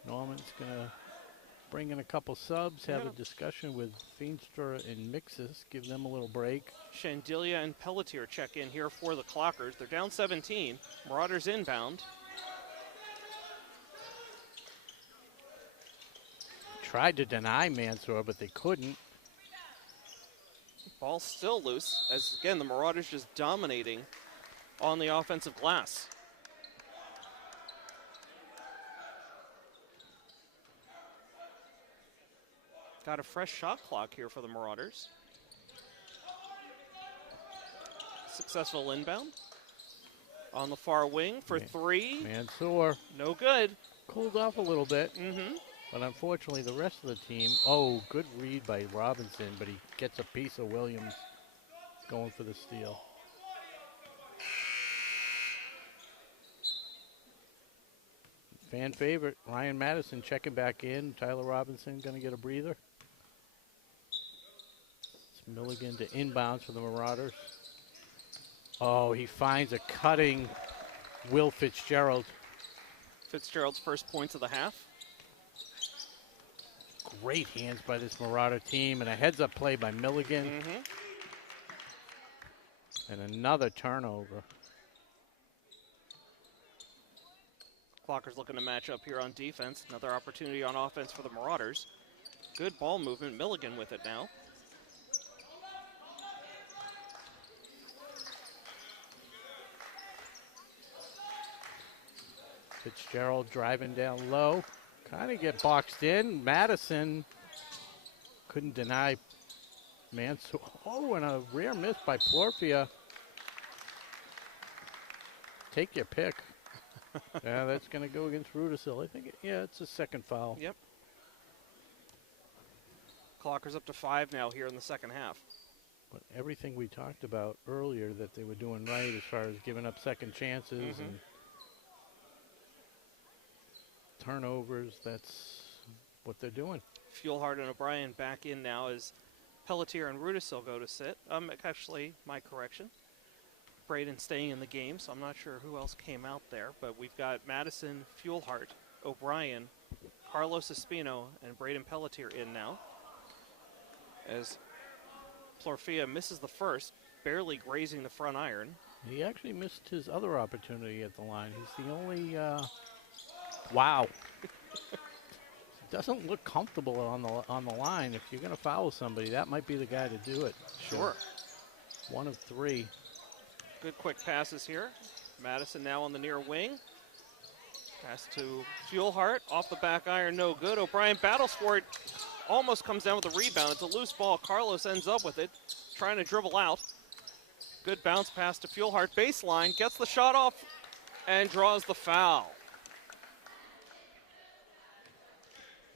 Norman's going to bring in a couple subs, have a discussion with Feenstra and Mixus, give them a little break. Shandilia and Pelletier check in here for the Clockers. They're down 17. Marauders inbound. Tried to deny Mansour, but they couldn't. Ball still loose, as again the Marauders just dominating on the offensive glass. Got a fresh shot clock here for the Marauders. Successful inbound. On the far wing for 3. Mansour. No good. Cooled off a little bit. But unfortunately, the rest of the team, good read by Robinson, but he gets a piece of Williams going for the steal. Fan favorite, Ryan Madison checking back in. Tyler Robinson going to get a breather. It's Milligan to inbounds for the Marauders. Oh, he finds a cutting Will Fitzgerald. Fitzgerald's first points of the half. great hands by this Marauder team, and a heads-up play by Milligan. And another turnover. Clockers looking to match up here on defense. Another opportunity on offense for the Marauders. Good ball movement. Milligan with it now. Fitzgerald driving down low. Kind of get boxed in. Madison couldn't deny Mansour. Oh, and a rare miss by Plorfia. Take your pick. Yeah, that's going to go against Rudisil. I think, yeah, it's a second foul. Yep. Clockers up to 5 now here in the second half. But everything we talked about earlier that they were doing right as far as giving up second chances and turnovers, that's what they're doing. Fuelhard and O'Brien back in now as Pelletier and Rudisil go to sit. Actually, my correction. Braden staying in the game, so I'm not sure who else came out there, but we've got Madison, Fuelhart, O'Brien, Carlos Espino, and Braden Pelletier in now. As Plorfia misses the first, barely grazing the front iron. He actually missed his other opportunity at the line. He's the only, wow. Doesn't look comfortable on the line. If you're going to foul somebody, that might be the guy to do it. Sure. 1 of 3. Good quick passes here. Madison now on the near wing. Pass to Fuelhart. Off the back iron, no good. O'Brien battles for it. Almost comes down with a rebound. It's a loose ball. Carlos ends up with it. Trying to dribble out. Good bounce pass to Fuelhart. Baseline. Gets the shot off and draws the foul.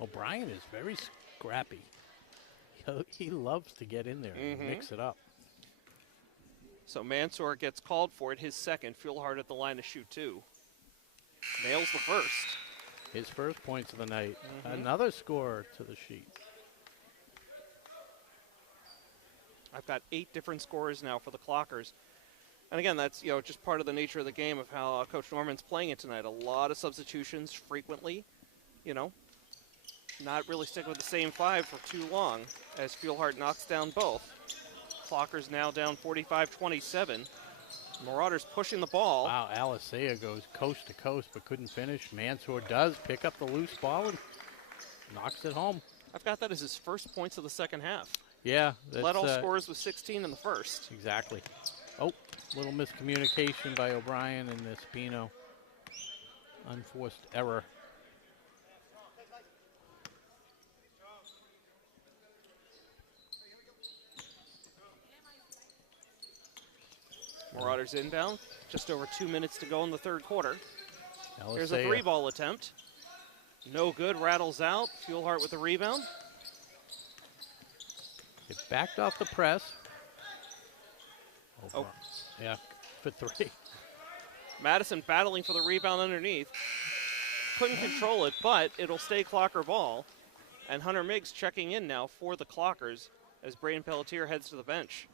O'Brien is very scrappy. He loves to get in there and mix it up. So Mansour gets called for it, his second. Fuelhard at the line to shoot 2. Nails the first. His first points of the night. Another score to the sheet. I've got 8 different scores now for the Clockers. And again, that's just part of the nature of the game of how Coach Norman's playing it tonight. A lot of substitutions frequently, not really sticking with the same 5 for too long as Fuelhart knocks down both. Clockers now down 45-27. Marauders pushing the ball. Wow, Alisea goes coast to coast but couldn't finish. Mansour does pick up the loose ball and knocks it home. I've got that as his first points of the second half. Yeah. Led all scores with 16 in the first. Exactly. Oh, little miscommunication by O'Brien and Espino. Unforced error. Marauders inbound. Just over 2 minutes to go in the third quarter. Alisea. Here's a 3-ball attempt. No good, rattles out. Fuelhart with the rebound. It backed off the press. Oh. Yeah, for 3. Madison battling for the rebound underneath. Couldn't control it, but it'll stay Clocker ball. And Hunter Miggs checking in now for the Clockers as Braden Pelletier heads to the bench.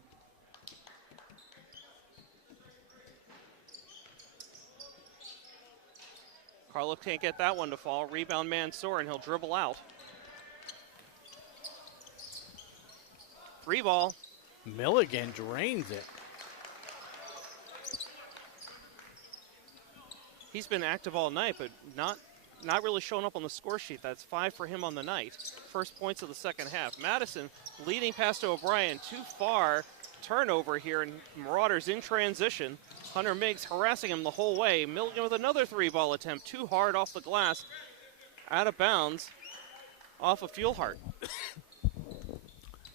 Carlo can't get that one to fall. Rebound Mansour, and he'll dribble out. 3-ball. Milligan drains it. He's been active all night, but not really showing up on the score sheet. That's 5 for him on the night. First points of the second half. Madison leading pass to O'Brien. Too far. Turnover here, and Marauders in transition. Hunter Miggs harassing him the whole way. Milligan with another 3-ball attempt. Too hard off the glass. Out of bounds. Off of Fuelhart.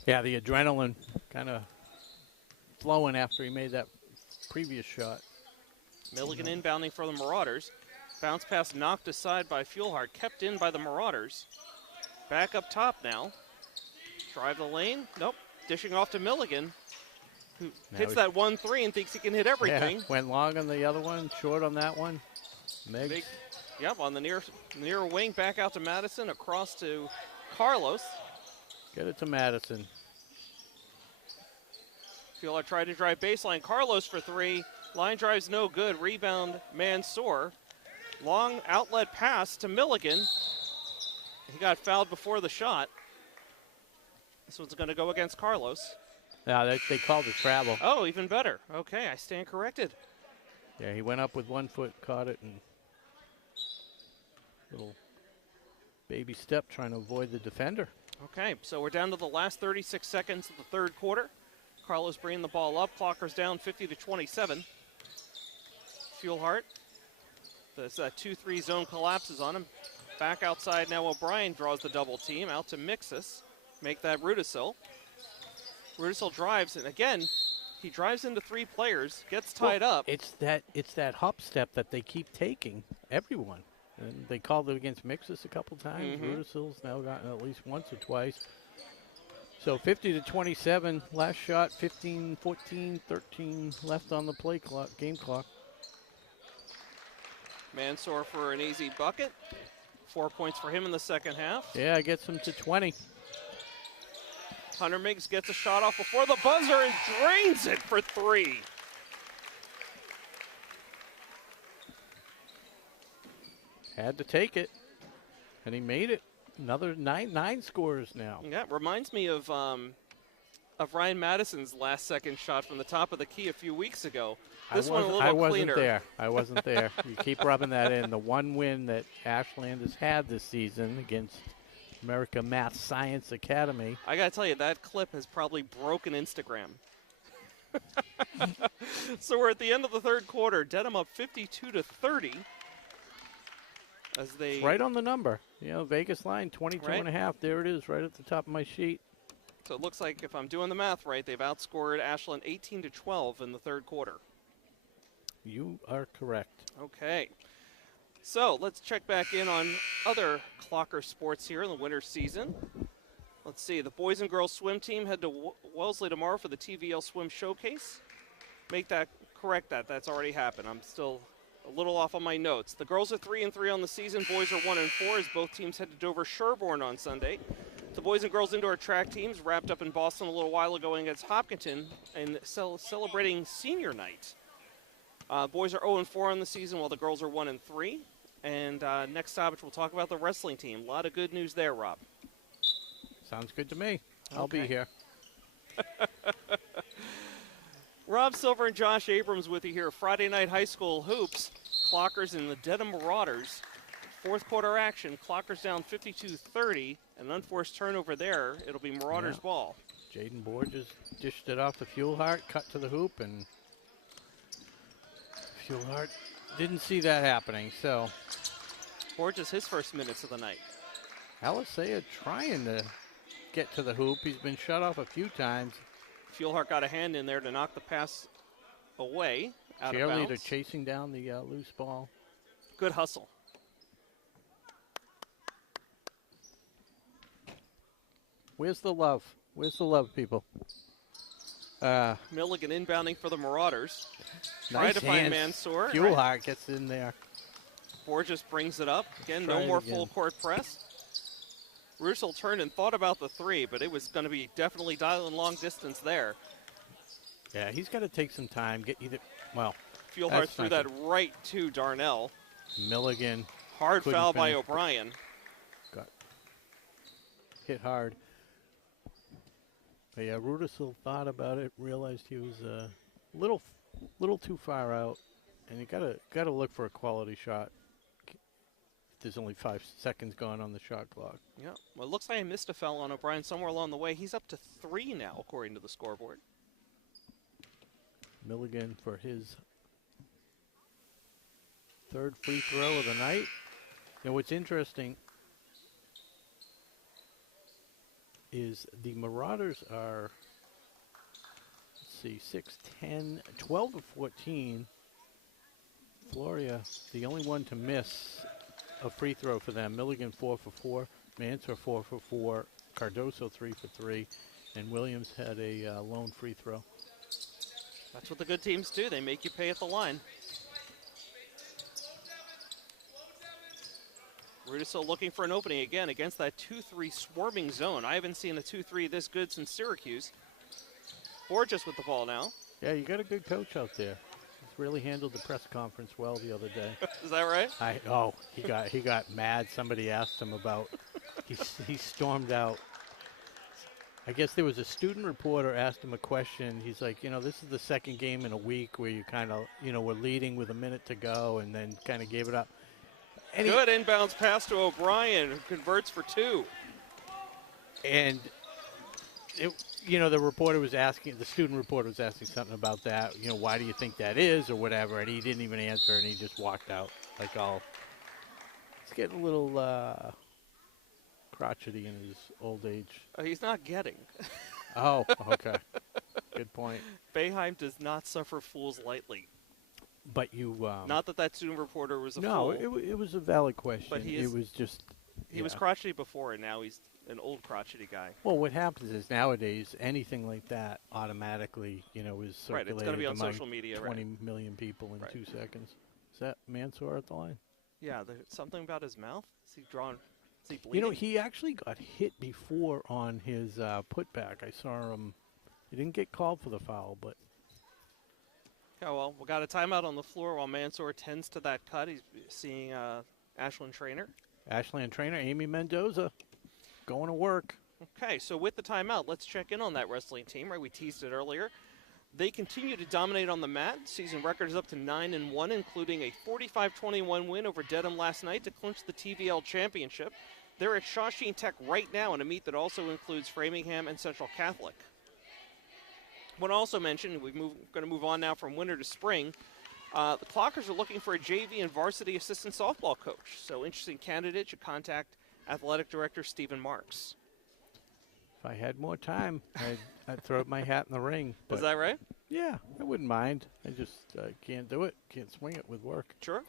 Yeah, the adrenaline kind of flowing after he made that previous shot. Milligan inbounding for the Marauders. Bounce pass knocked aside by Fuelhart. Kept in by the Marauders. Back up top now. Drive the lane. Nope. Dishing off to Milligan, who hits that 1-3 and thinks he can hit everything. Yeah, went long on the other one, short on that one. Miggs. Yep, on the near wing, back out to Madison, across to Carlos. Get it to Madison. Fuelhart tried to drive baseline. Carlos for 3. Line drive's no good. Rebound Mansour. Long outlet pass to Milligan. He got fouled before the shot. This one's going to go against Carlos. Now they called it travel. Oh, even better. Okay, I stand corrected. Yeah, he went up with 1 foot, caught it, and little baby step trying to avoid the defender. Okay, so we're down to the last 36 seconds of the third quarter. Carlos bringing the ball up. Clockers down 50-27. Fuelhart. This 2-3 zone collapses on him. Back outside now. O'Brien draws the double team out to Mixus. Make that Rudisil. Rudisil drives, and again, he drives into 3 players, gets tied up. It's that hop step that they keep taking, everyone. And they called it against Mixus a couple times. Rudisil's now gotten at least once or twice. So 50-27, last shot, 15, 14, 13 left on the play clock, game clock. Mansour for an easy bucket. 4 points for him in the second half. Yeah, it gets him to 20. Hunter Miggs gets a shot off before the buzzer and drains it for 3. Had to take it, and he made it. Another nine scores now. Yeah, reminds me of Ryan Madison's last second shot from the top of the key a few weeks ago. This one a little cleaner. I wasn't there. You keep rubbing that in. The one win that Ashland has had this season against America Math Science Academy. I got to tell you, that clip has probably broken Instagram. So we're at the end of the third quarter. Dedham up 52-30. As they right on the number. You know, Vegas line, 22 and a half. There it is, right at the top of my sheet. So it looks like, if I'm doing the math right, they've outscored Ashland 18-12 in the third quarter. You are correct. Okay. So let's check back in on other Clocker sports here in the winter season. Let's see. The boys and girls swim team head to Wellesley tomorrow for the TVL Swim Showcase. Correct that. That's already happened. I'm still a little off on my notes. The girls are 3-3 on the season. Boys are 1-4 as both teams head to Dover Sherborne on Sunday. The boys and girls indoor track teams wrapped up in Boston a little while ago against Hopkinton and celebrating senior night. Boys are 0-4 on the season while the girls are 1-3. And next stoppage, we'll talk about the wrestling team. A lot of good news there, Rob. Sounds good to me. I'll be here. Rob Silver and Josh Abrams with you here. Friday night high school hoops. Clockers and the Dedham Marauders. Fourth quarter action. Clockers down 52-30. An unforced turnover there. It'll be Marauders ball. Jaden Borges dished it off the Fuelhart, cut to the hoop, and Fuelhart didn't see that happening. So Borges, his first minutes of the night. Alisea trying to get to the hoop. He's been shut off a few times. Fuelhart got a hand in there to knock the pass away. Out of Cheerleader bounds. chasing down the loose ball. Good hustle. Where's the love? Where's the love, people? Milligan inbounding for the Marauders. Nice Try to find hands. Mansour. Fuelhart gets in there. Borges brings it up. Again, Try no it more again. full court press. Russell turned and thought about the 3, but it was going to be definitely dialing long distance there. Yeah, he's got to take some time. Get either. Well, Fuelhart that's threw not that good. right to Darnell. Milligan Hard couldn't foul by finish. O'Brien. Got hit hard. But yeah, Rudisil thought about it, realized he was a little too far out, and you gotta look for a quality shot. There's only 5 seconds gone on the shot clock. Yeah, well, it looks like I missed a foul on O'Brien somewhere along the way. He's up to 3 now, according to the scoreboard. Milligan for his third free throw of the night. Now what's interesting is the Marauders are, let's see, 6, 10, 12 of 14. Floria, the only one to miss a free throw for them. Milligan 4 for 4, Mansour 4 for 4, Cardoso 3 for 3, and Williams had a lone free throw. That's what the good teams do. They make you pay at the line. Rudisil looking for an opening again against that 2-3 swarming zone. I haven't seen a 2-3 this good since Syracuse. Borges with the ball now. Yeah, you got a good coach out there. He's really handled the press conference well the other day. Is that right? He got mad. Somebody asked him about. He stormed out. I guess there was a student reporter asked him a question. He's like, this is the second game in a week where you kind of, we're leading with a minute to go and then kind of gave it up. And Good inbounds pass to O'Brien, who converts for 2. And, the reporter was asking, the student reporter was asking something about that. Why do you think that is or whatever? And he didn't even answer, and he just walked out like all. He's getting a little crotchety in his old age. He's not getting. Oh, okay. Good point. Boeheim does not suffer fools lightly. But you... not that student reporter was a no, fool. it was a valid question. But it was just... He was crotchety before, and now he's an old crotchety guy. Well, what happens is nowadays, anything like that automatically, is circulated right, it's going to be on among social media, 20 million people in 2 seconds. Is that Mansour at the line? Yeah, there's something about his mouth. Is he drawn? Is he bleeding? He actually got hit before on his putback. I saw him. He didn't get called for the foul, but... Yeah, well, we got a timeout on the floor while Mansour tends to that cut. He's seeing Ashland Trainer. Ashland Trainer, Amy Mendoza, going to work. Okay, so with the timeout, let's check in on that wrestling team. Right, we teased it earlier. They continue to dominate on the mat. Season record is up to 9-1, including a 45-21 win over Dedham last night to clinch the TVL championship. They're at Shawsheen Tech right now in a meet that also includes Framingham and Central Catholic. I want to also mention, we're going to move on now from winter to spring. The Clockers are looking for a JV and varsity assistant softball coach. So interesting candidate should contact athletic director Stephen Marks. If I had more time, I'd throw up my hat in the ring. Is that right? Yeah, I wouldn't mind. I just can't do it. Can't swing it with work. Sure.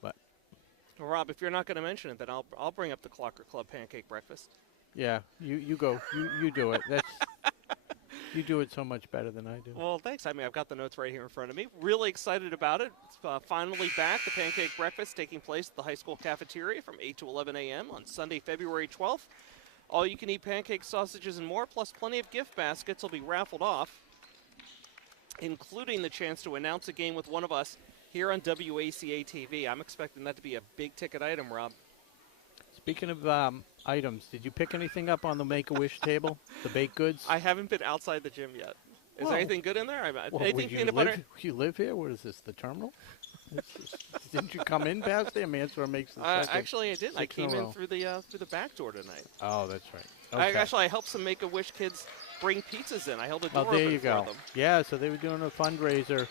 But. Well, Rob, if you're not going to mention it, then I'll bring up the Clocker Club pancake breakfast. Yeah, you go. You do it. You do it so much better than I do. Well, thanks. I mean, I've got the notes right here in front of me. Really excited about it. It's finally back. The pancake breakfast taking place at the high school cafeteria from 8 to 11 a.m. on Sunday, February 12th. All-you-can-eat pancakes, sausages, and more, plus plenty of gift baskets will be raffled off, including the chance to announce a game with one of us here on WACA-TV. I'm expecting that to be a big-ticket item, Rob. Speaking of items, did you pick anything up on the Make-A-Wish table? The baked goods? I haven't been outside the gym yet. Is there anything good in there? Anything peanut butter? You live here? What is this, the terminal? Didn't you come in past there? Mansour makes the second. Actually, I didn't. I came in through the back door tonight. Oh, that's right. Okay. I helped some Make-A-Wish kids bring pizzas in. I held the door there open you go. for them. Yeah, so they were doing a fundraiser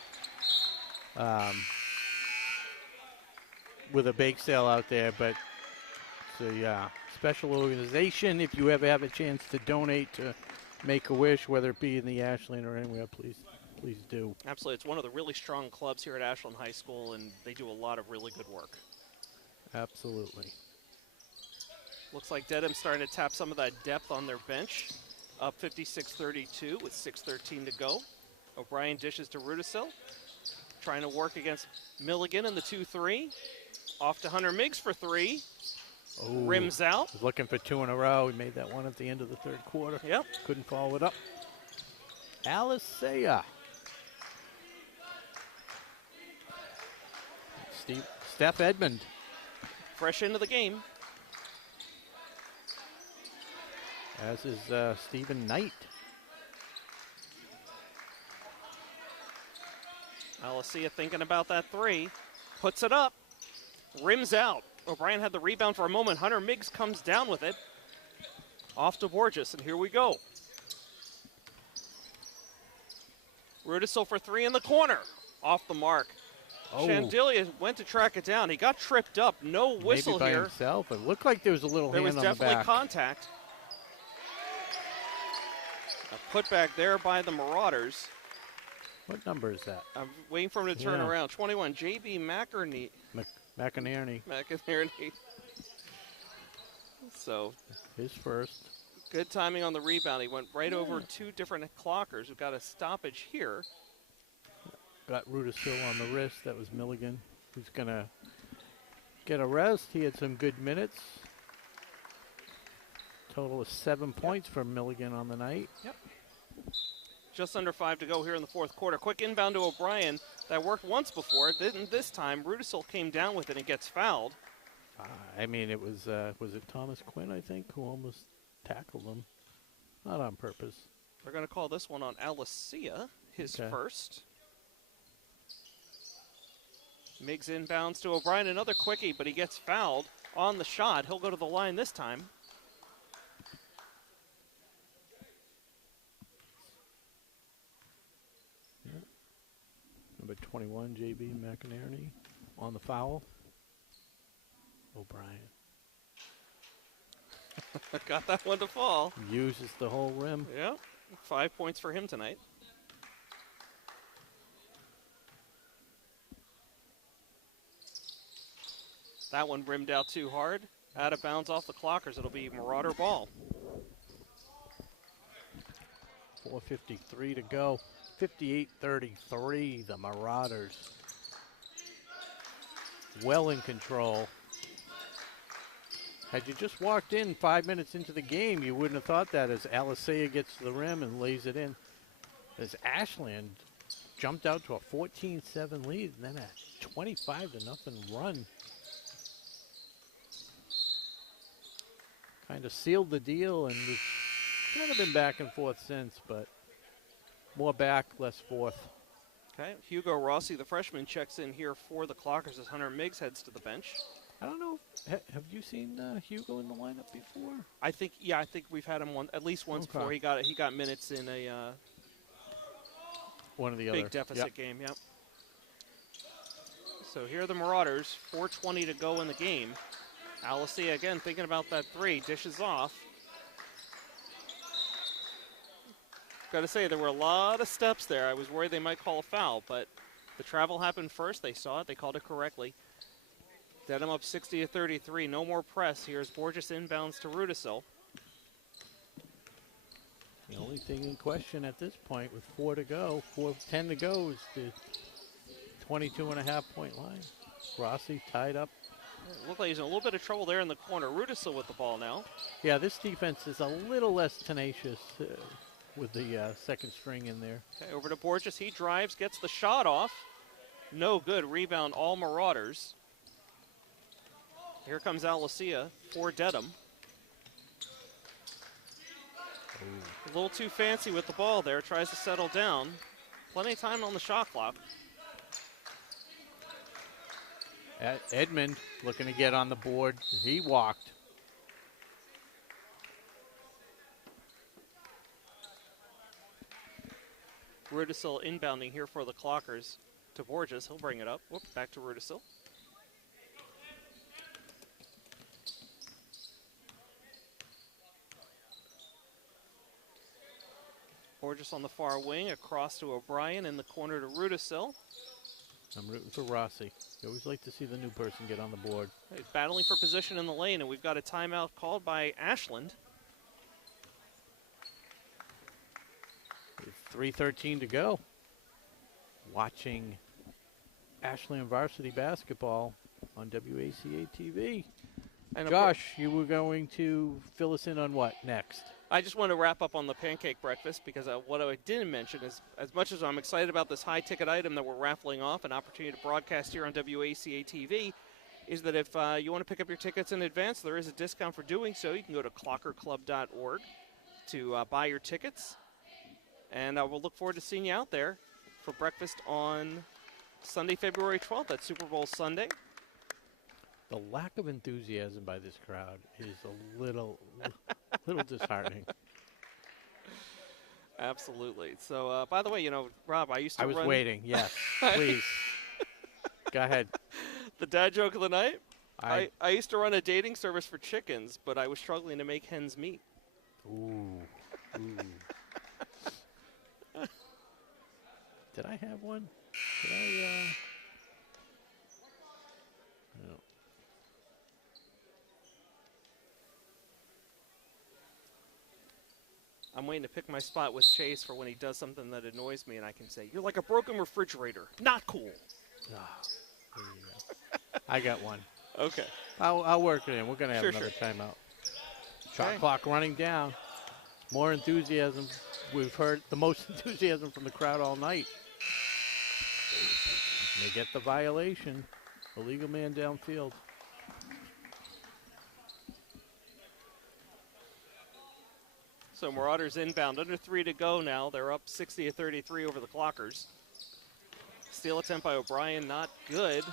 with a bake sale out there, but it's a special organization. If you ever have a chance to donate to Make-A-Wish, whether it be in the Ashland or anywhere, please do. Absolutely. It's one of the really strong clubs here at Ashland High School, and they do a lot of really good work. Absolutely. Looks like Dedham starting to tap some of that depth on their bench. Up 56-32 with 6:13 to go. O'Brien dishes to Rudisil. Trying to work against Milligan in the 2-3. Off to Hunter Miggs for 3. Oh, rims out. Was looking for 2 in a row. He made that one at the end of the third quarter. Yep. Couldn't follow it up. Alisea. Steph Edmond. Fresh into the game. As is Stephen Knight. Alisea thinking about that 3. Puts it up. Rims out. O'Brien had the rebound for a moment. Hunter Miggs comes down with it. Off to Borges, and here we go. Rudisil for 3 in the corner. Off the mark. Oh. Shandilia went to track it down. He got tripped up. No whistle Maybe by here. himself. It looked like there was a little There hand was on the definitely back. contact. A putback there by the Marauders. What number is that? I'm waiting for him to turn around. 21, J.B. McInerney. McInerney. So. His first. Good timing on the rebound. He went right over 2 different clockers. We've got a stoppage here. Got Rudisil on the wrist. That was Milligan, who's going to get a rest. He had some good minutes. Total of 7 points for Milligan on the night. Yep. Just under 5 to go here in the fourth quarter. Quick inbound to O'Brien. That worked once before. Didn't this time. Rudisil came down with it and gets fouled. I mean, it was it Thomas Quinn, I think, who almost tackled him. Not on purpose. They're going to call this one on Alicia, his first. Miggs inbounds to O'Brien, another quickie, but he gets fouled on the shot. He'll go to the line this time. Yeah. Number 21, J.B. McInerney on the foul. O'Brien. Got that one to fall. Uses the whole rim. Yeah, 5 points for him tonight. That one rimmed out too hard. Out of bounds off the Clockers. It'll be Marauder ball. 4:53 to go. 58-33, the Marauders. Well in control. Had you just walked in 5 minutes into the game, you wouldn't have thought that as Alicia gets to the rim and lays it in. As Ashland jumped out to a 14-7 lead and then a 25-0 run. Kind of sealed the deal, and we've kind of been back and forth since, but more back, less forth. Okay, Hugo Rossi, the freshman, checks in here for the Clockers as Hunter Miggs heads to the bench. I don't know. Have you seen Hugo in the lineup before? I think we've had him at least once before. He got minutes in a one of the big deficit game. Yep. So here are the Marauders. 4:20 to go in the game. Alicia again thinking about that three. Dishes off. Got to say there were a lot of steps there. I was worried they might call a foul, but the travel happened first. They saw it. They called it correctly. Dedham up 60-33. No more press. Here's Borges inbounds to Rudisill. The only thing in question at this point with 4:10 to go is the 22.5-point line. Rossi tied up. It looked like he's in a little bit of trouble there in the corner. Rudisill with the ball now. Yeah, this defense is a little less tenacious with the second string in there. Okay, over to Borges. He drives, gets the shot off. No good. Rebound, all Marauders. Here comes Alicia for Dedham. A little too fancy with the ball there. Tries to settle down. Plenty of time on the shot clock. Edmond looking to get on the board. He walked. Rudisill inbounding here for the Clockers to Borges. He'll bring it up. Whoop, back to Rudisill. Borges on the far wing, across to O'Brien, in the corner to Rudisill. I'm rooting for Rossi. You always like to see the new person get on the board. He's battling for position in the lane, and we've got a timeout called by Ashland. 3:13 to go. Watching Ashland varsity basketball on WACA-TV. And Josh, you were going to fill us in on what next? I just want to wrap up on the pancake breakfast because what I didn't mention is, as much as I'm excited about this high-ticket item that we're raffling off, an opportunity to broadcast here on WACA-TV, is that if you want to pick up your tickets in advance, there is a discount for doing so. You can go to clockerclub.org to buy your tickets. And we'll look forward to seeing you out there for breakfast on Sunday, February 12th. That's Super Bowl Sunday. The lack of enthusiasm by this crowd is a little disheartening. Absolutely. So, by the way, Rob, I was waiting. Yes, please. Go ahead. The dad joke of the night? I used to run a dating service for chickens, but I was struggling to make hens meet. Ooh. Did I have one? Did I? No. I'm waiting to pick my spot with Chase for when he does something that annoys me, and I can say, "You're like a broken refrigerator. Not cool." Oh, I got one. Okay. I'll work it in. We're going to have another timeout. Shot clock running down. More enthusiasm. We've heard the most enthusiasm from the crowd all night. They get the violation. Illegal man downfield. So Marauders inbound. Under 3 to go now. They're up 60-33 over the Clockers. Steal attempt by O'Brien, not good.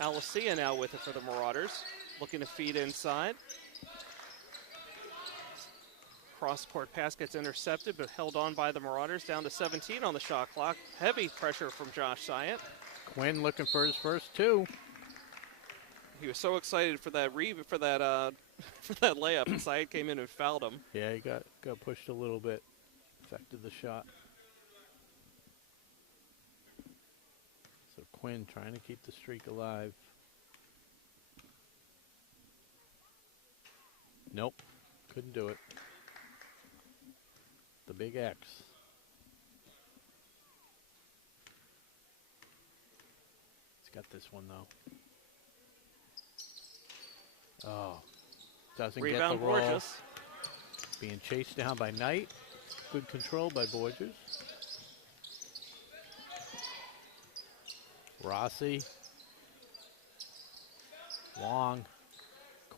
Alicia now with it for the Marauders. Looking to feed inside. Cross-court pass gets intercepted, but held on by the Marauders. Down to 17 on the shot clock. Heavy pressure from Josh Syatt. Quinn looking for his first 2. He was so excited for that for that layup, and Syatt came in and fouled him. Yeah, he got pushed a little bit. Affected the shot. So Quinn trying to keep the streak alive. Nope, couldn't do it. The big X. He's got this one though. Oh, doesn't Rebound, get the roll. Borges. Being chased down by Knight. Good control by Borges. Rossi. Long.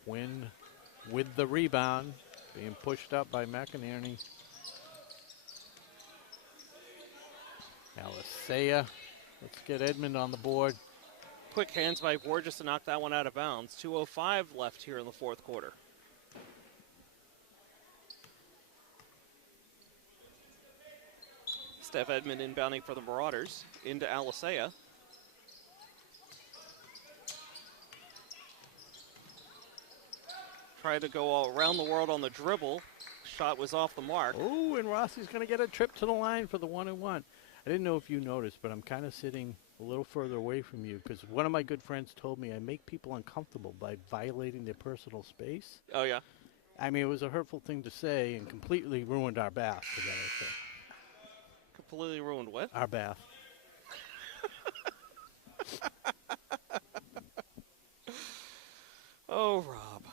Quinn with the rebound. Being pushed up by McInerney. Alicia. Let's get Edmond on the board. Quick hands by Borges to knock that one out of bounds. 2:05 left here in the fourth quarter. Steph Edmond inbounding for the Marauders into Alicia. Tried to go all around the world on the dribble. Shot was off the mark. Oh, and Rossi's going to get a trip to the line for the 1-and-1. I didn't know if you noticed, but I'm kind of sitting a little further away from you because one of my good friends told me I make people uncomfortable by violating their personal space. Oh, yeah. I mean, it was a hurtful thing to say and completely ruined our bath together. So. Completely ruined what? Our bath. Oh, Rob.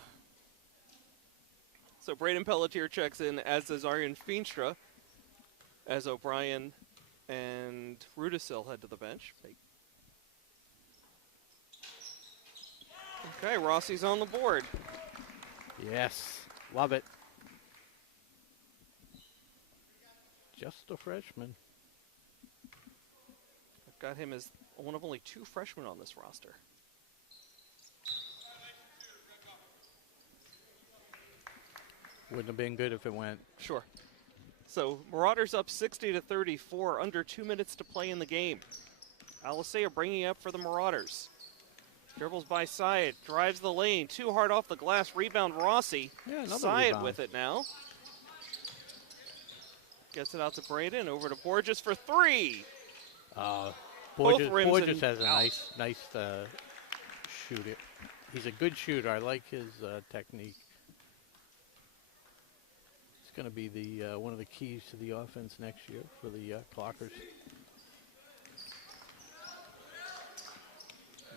So Braden Pelletier checks in, as does Arjen Feenstra, as O'Brien and Rudisil head to the bench. Okay, Rossi's on the board. Yes, love it. Just a freshman. I've got him as one of only 2 freshmen on this roster. Wouldn't have been good if it went. Sure. So Marauders up 60-34, under 2 minutes to play in the game. Alicia bringing up for the Marauders. Dribbles by Syatt, drives the lane, too hard off the glass, rebound Rossi. Yeah, another Syatt rebound. with it now. Gets it out to Braden, over to Borges for 3. Borges has a out. nice shooter. He's a good shooter. I like his technique. It's going to be the one of the keys to the offense next year for the Clockers.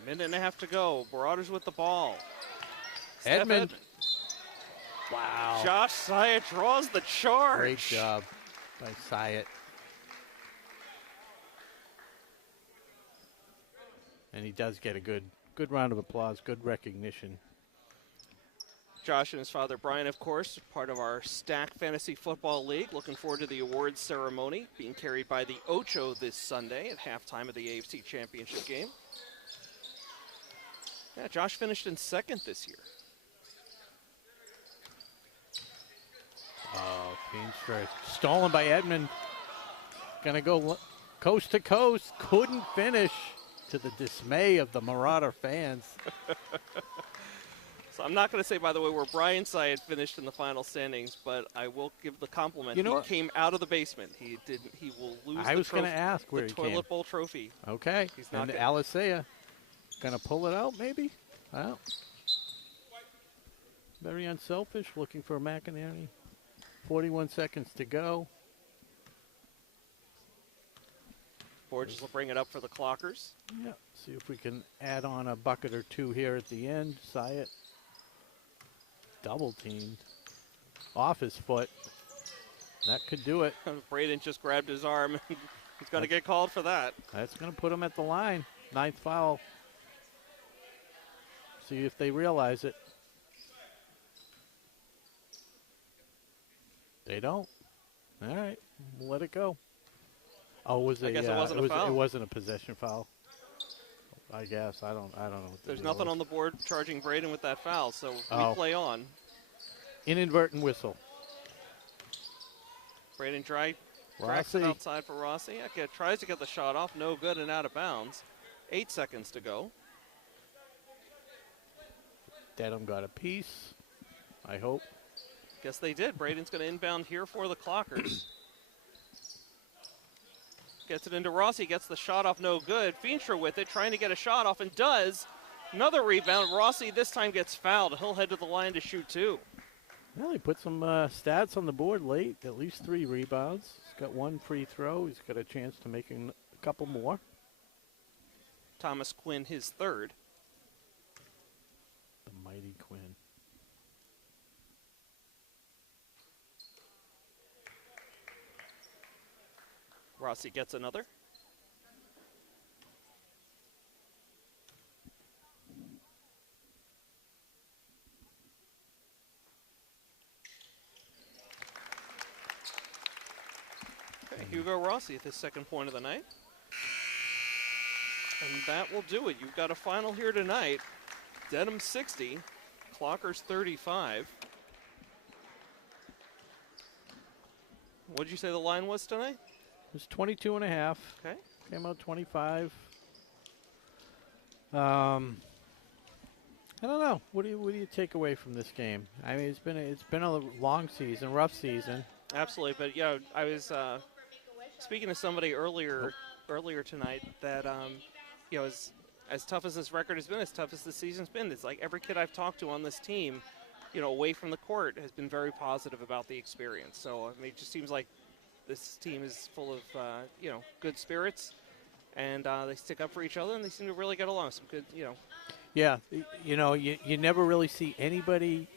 Minute and a half to go. Marauders with the ball. Edmond. Wow. Josh Syatt draws the charge. Great job by Syatt. And he does get a good round of applause, good recognition. Josh and his father Brian, of course, part of our Stack Fantasy Football League. Looking forward to the awards ceremony being carried by the Ocho this Sunday at halftime of the AFC Championship game. Yeah, Josh finished in 2nd this year. Oh, Feenstra. Stolen by Edmond. Gonna go coast to coast. Couldn't finish, to the dismay of the Marauder fans. So I'm not going to say, by the way, where Brian Syatt finished in the final standings, but I will give the compliment. You know he what? came out of the basement. He didn't. He will lose. I was going to ask where the he toilet came. bowl trophy. Okay. He's not And gonna- Alicia gonna pull it out, maybe? Well, very unselfish, looking for McInerney. 41 seconds to go. Borges will bring it up for the Clockers. Yeah. See if we can add on a bucket or 2 here at the end. Syatt double teamed off his foot. That could do it. Braden just grabbed his arm. He's going to get called for that. That's going to put him at the line. 9th foul. See if they realize it. They don't. All right, we'll let it go. Oh, I guess it wasn't a foul. It wasn't a possession foul. I guess I don't know. What There's nothing on the board charging Braden with that foul, so Oh. we play on. Inadvertent whistle. Braden tracks it Rossi. outside for Rossi. Okay, tries to get the shot off. No good and out of bounds. 8 seconds to go. Dedham got a piece. I hope. Guess they did. Braden's going to inbound here for the Clockers. Gets it into Rossi. Gets the shot off. No good. Feenstra with it, trying to get a shot off, and does. Another rebound. Rossi this time gets fouled. He'll head to the line to shoot 2. Well, he put some stats on the board late. At least 3 rebounds. He's got 1 free throw. He's got a chance to make a couple more. Thomas Quinn, his 3rd. The mighty Quinn. Rossi gets another. Okay, Hugo Rossi with his 2nd point of the night. And that will do it. You've got a final here tonight. Dedham 60, Clockers 35. What did you say the line was tonight? It was 22 and a half. Okay. Came out 25. I don't know. What do you take away from this game? I mean, it's been a long season, rough season. Absolutely, but yeah, I was speaking to somebody earlier tonight that you know, as tough as this record has been, as tough as this season's been, it's like every kid I've talked to on this team, you know, away from the court, has been very positive about the experience. So I mean, it just seems like this team is full of you know, good spirits, and they stick up for each other, and they seem to really get along. Some good, you know. Yeah, you know, you never really see anybody.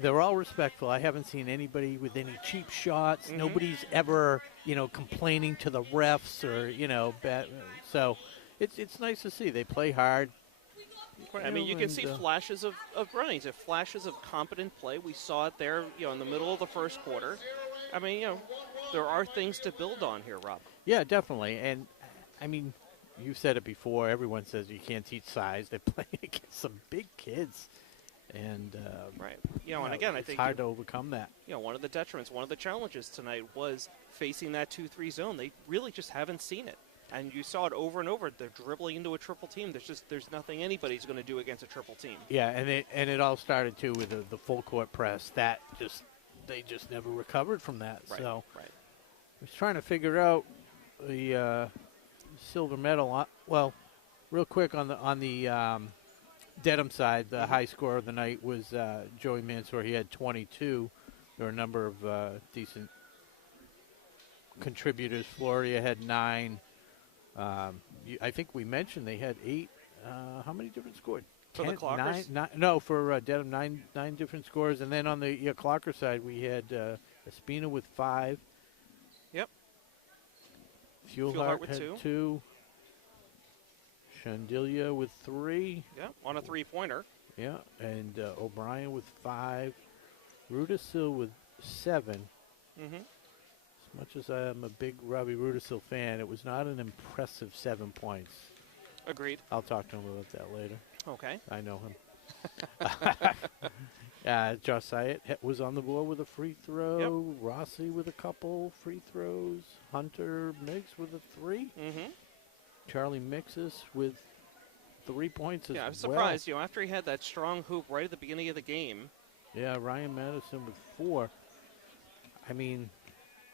They're all respectful. I haven't seen anybody with any cheap shots. Mm-hmm. Nobody's ever, you know, complaining to the refs or, you know, so it's nice to see. They play hard. I mean, you can see flashes of runnings, flashes of competent play. We saw it there, you know, in the middle of the first quarter. I mean, you know, there are things to build on here, Rob. Yeah, definitely. And, I mean, you said it before. Everyone says you can't teach size. They're playing against some big kids. And, right. You know, and again, I think it's hard to overcome that. You know, one of the detriments, one of the challenges tonight was facing that 2-3 zone. They really just haven't seen it. And you saw it over and over. They're dribbling into a triple team. There's nothing anybody's going to do against a triple team. Yeah, and it all started too with the full court press. They just never recovered from that. Right, so right. I was trying to figure out the silver medal. Well, real quick on the Dedham side, the high score of the night was Joey Mansour. He had 22. There were a number of decent contributors. Floria had 9. I think we mentioned they had 8. How many different scores? For the Clockers? No, for Dedham, 9 different scores. And then on the Clocker side, we had Espina with 5. Yep. Fuelhart with had 2. 2. Shandilia with 3. Yeah, on a 3-pointer. Yeah, and O'Brien with 5. Rudisil with 7. Mm-hmm. As much as I'm a big Robbie Rudisil fan, it was not an impressive 7 points. Agreed. I'll talk to him about that later. Okay. I know him. Josh Syatt was on the board with a free throw. Yep. Rossi with a couple free throws. Hunter Miggs with a 3. Mm-hmm. Charlie Mixes with 3 points as well. Yeah, I was surprised. You know, after he had that strong hoop right at the beginning of the game. Yeah, Ryan Madison with 4. I mean,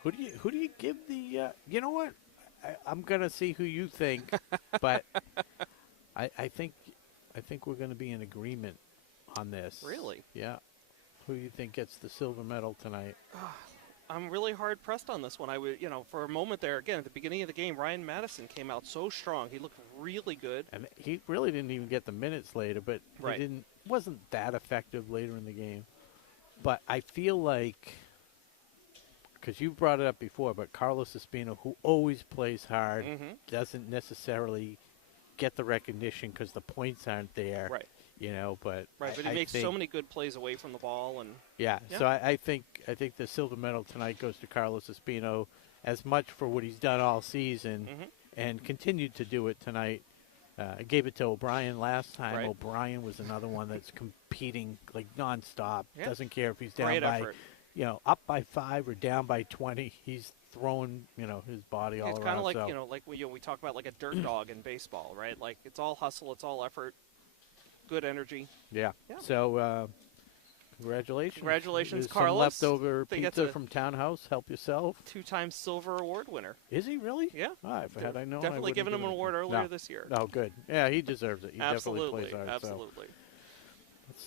who do you give the? You know what? I'm gonna see who you think, but I think we're gonna be in agreement on this. Really? Yeah. Who do you think gets the silver medal tonight? I'm really hard pressed on this one. I would, you know, for a moment there, again at the beginning of the game, Ryan Madison came out so strong. He looked really good. And he really didn't even get the minutes later, but Right. he wasn't that effective later in the game. But I feel like, because you brought it up before, but Carlos Espino, who always plays hard, Mm-hmm. doesn't necessarily get the recognition because the points aren't there. Right. But Right, but he I makes think, so many good plays away from the ball, and Yeah, Yeah. so I think the silver medal tonight goes to Carlos Espino as much for what he's done all season and continued to do it tonight. I gave it to O'Brien last time. Right. O'Brien was another one that's competing like nonstop. Yeah. Doesn't care if he's down great by, effort. up by 5 or down by 20. He's throwing, his body all It's around. kind of like so. like we talk about like a dirt dog in baseball, right? Like it's all hustle, it's all effort, good energy. Yeah. Yeah. So, congratulations. Congratulations, There's Carlos. Some leftover They get pizza to- from Townhouse. Help yourself. 2-time silver award winner. Is he really? Yeah. If I had I known, I Definitely wouldn't giving have him an given it award to earlier No. this year. Oh, good. Yeah, he deserves it. He Absolutely, definitely plays hard. absolutely.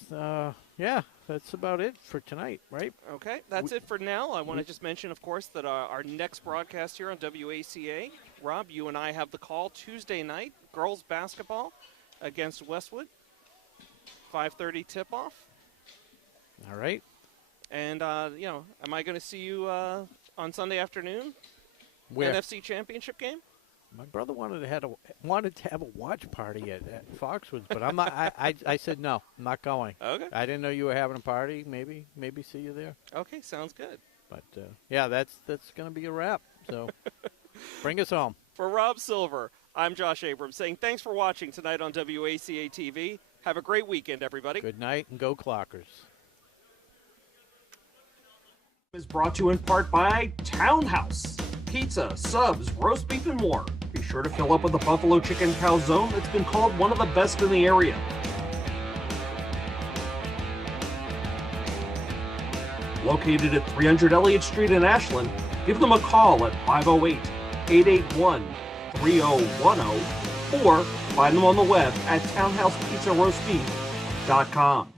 So, yeah, that's about it for tonight, right? Okay, that's it for now. I want to just mention, of course, that our next broadcast here on WACA, Rob, you and I have the call Tuesday night, girls basketball against Westwood, 5:30 tip-off. All right. And, am I going to see you on Sunday afternoon? Where? NFC Championship game? My brother wanted to have a watch party at Foxwoods, but I'm not. I said no. I'm not going. Okay. I didn't know you were having a party. Maybe see you there. Okay, sounds good. But yeah, that's going to be a wrap. So bring us home. For Rob Silver, I'm Josh Abrams saying thanks for watching tonight on WACA-TV. Have a great weekend, everybody. Good night and go Clockers. Is brought to you in part by Townhouse. Pizza, subs, roast beef, and more. Be sure to fill up with the buffalo chicken calzone that's been called one of the best in the area. Located at 300 Elliott Street in Ashland, give them a call at 508-881-3010 or find them on the web at townhousepizzaroastbeef.com.